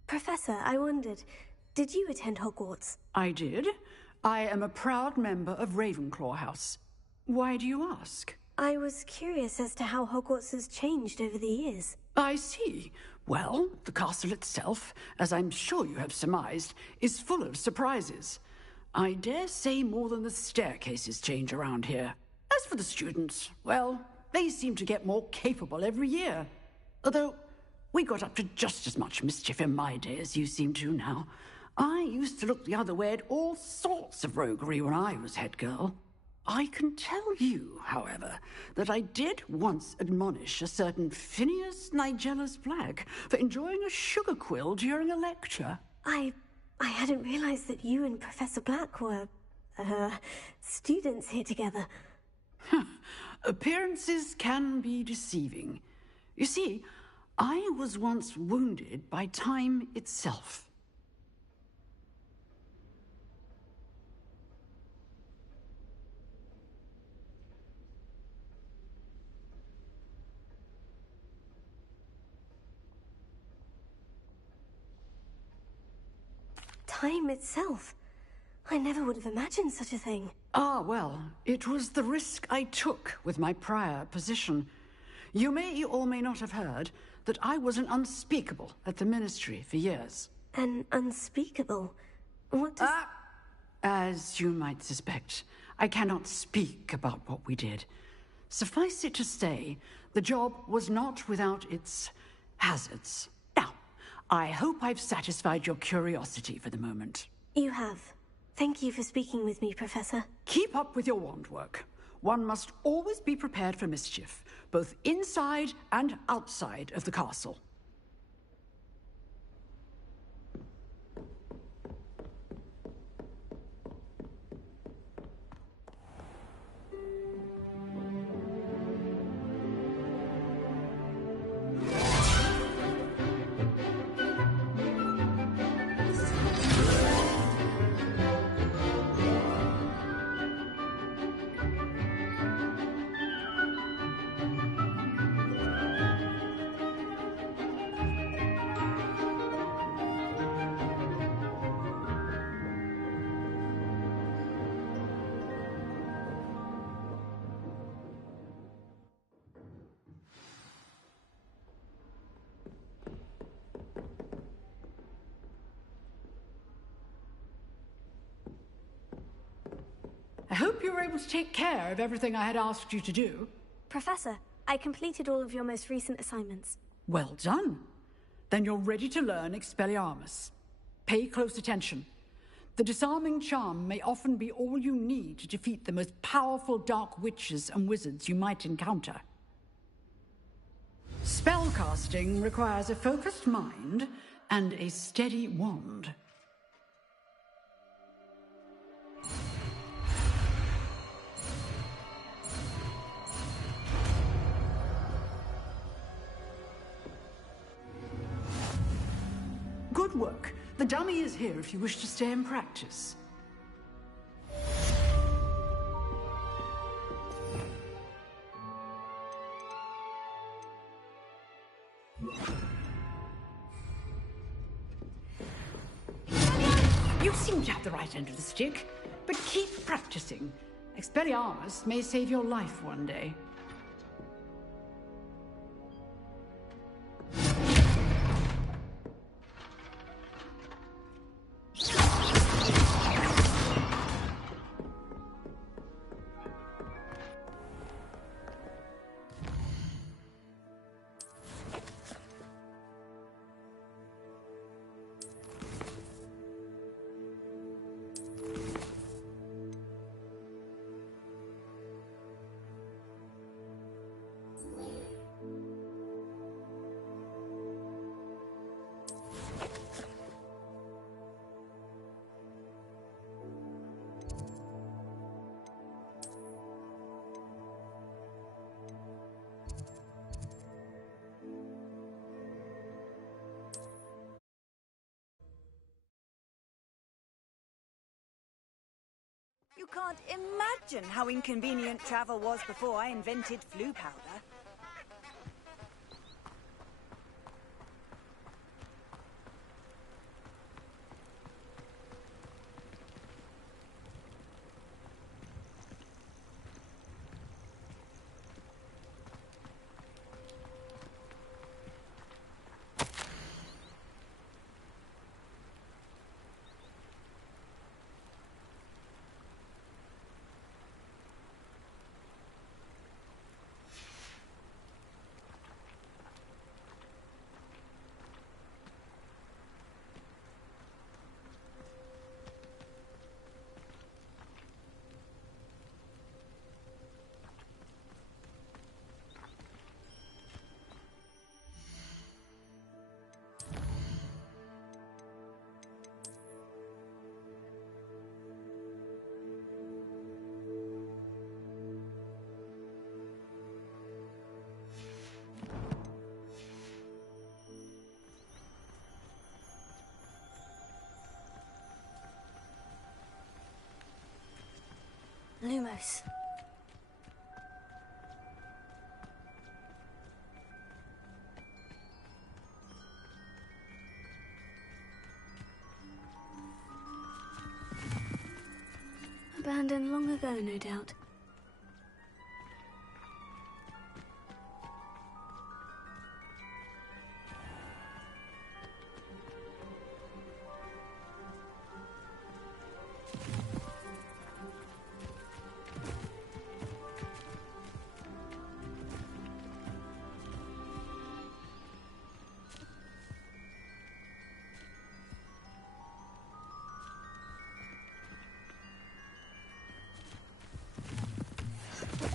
Professor, I wondered, did you attend Hogwarts? I did. I am a proud member of Ravenclaw House. Why do you ask? I was curious as to how Hogwarts has changed over the years. I see. Well, the castle itself, as I'm sure you have surmised, is full of surprises. I dare say more than the staircases change around here. As for the students, well, they seem to get more capable every year. Although, we got up to just as much mischief in my day as you seem to now. I used to look the other way at all sorts of roguery when I was head girl. I can tell you, however, that I did once admonish a certain Phineas Nigellus Black for enjoying a sugar quill during a lecture. I hadn't realized that you and Professor Black were, students here together. Appearances can be deceiving. You see, I was once wounded by time itself. Time itself? I never would have imagined such a thing. Ah, well, it was the risk I took with my prior position. You may or may not have heard that I was an unspeakable at the Ministry for years. An unspeakable? What does... As you might suspect, I cannot speak about what we did. Suffice it to say, the job was not without its hazards. Now, I hope I've satisfied your curiosity for the moment. You have. Thank you for speaking with me, Professor. Keep up with your wand work. One must always be prepared for mischief, both inside and outside of the castle. I hope you were able to take care of everything I had asked you to do. Professor, I completed all of your most recent assignments. Well done. Then you're ready to learn Expelliarmus. Pay close attention. The disarming charm may often be all you need to defeat the most powerful dark witches and wizards you might encounter. Spellcasting requires a focused mind and a steady wand. Good work. The dummy is here if you wish to stay and practice. You seem to have the right end of the stick, but keep practicing. Expelliarmus may save your life one day. You can't imagine how inconvenient travel was before I invented flu powder. Lumos. Abandoned long ago, no doubt.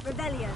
Rebellion.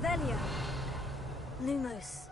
Revelio. Lumos.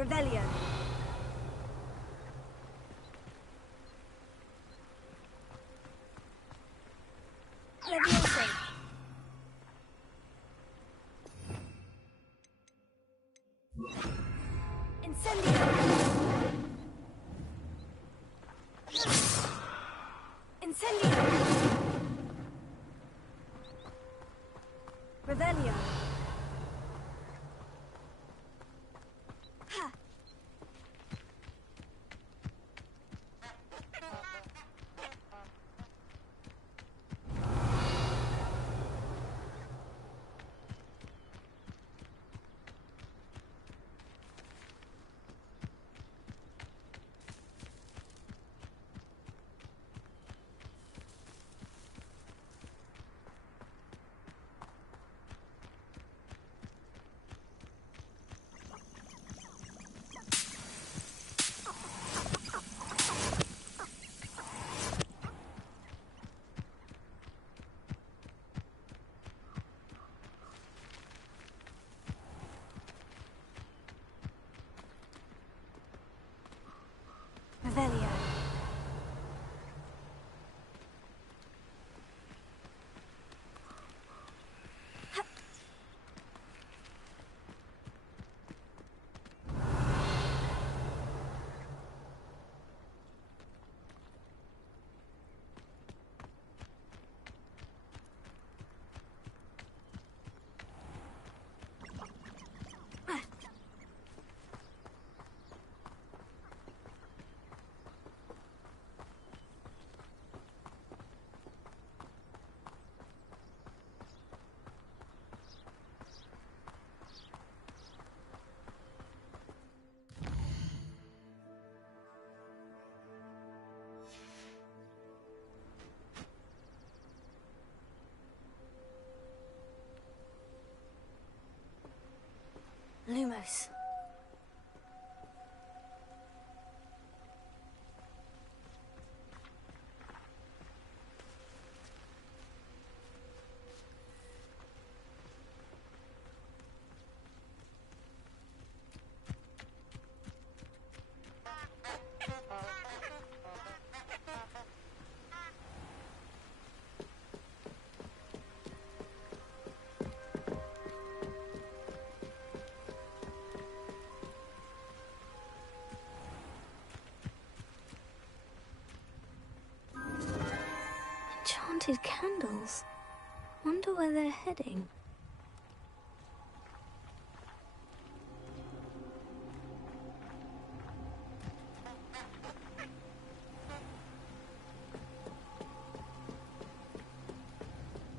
Revelio. Leviosa. Incendio. Incendio. Revelio. Revelio. Lumos. Enchanted candles. Wonder where they're heading.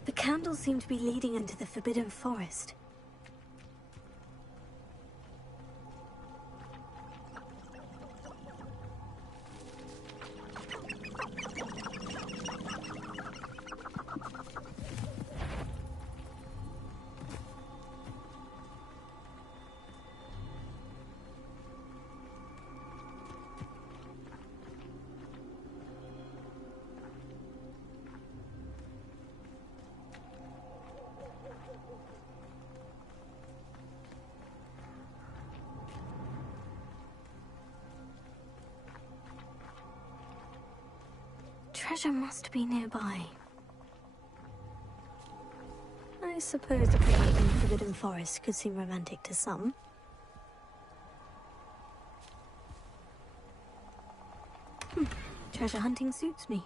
The candles seem to be leading into the Forbidden Forest. treasure must be nearby. I suppose the creating the Forbidden Forest could seem romantic to some. Treasure hunting suits me.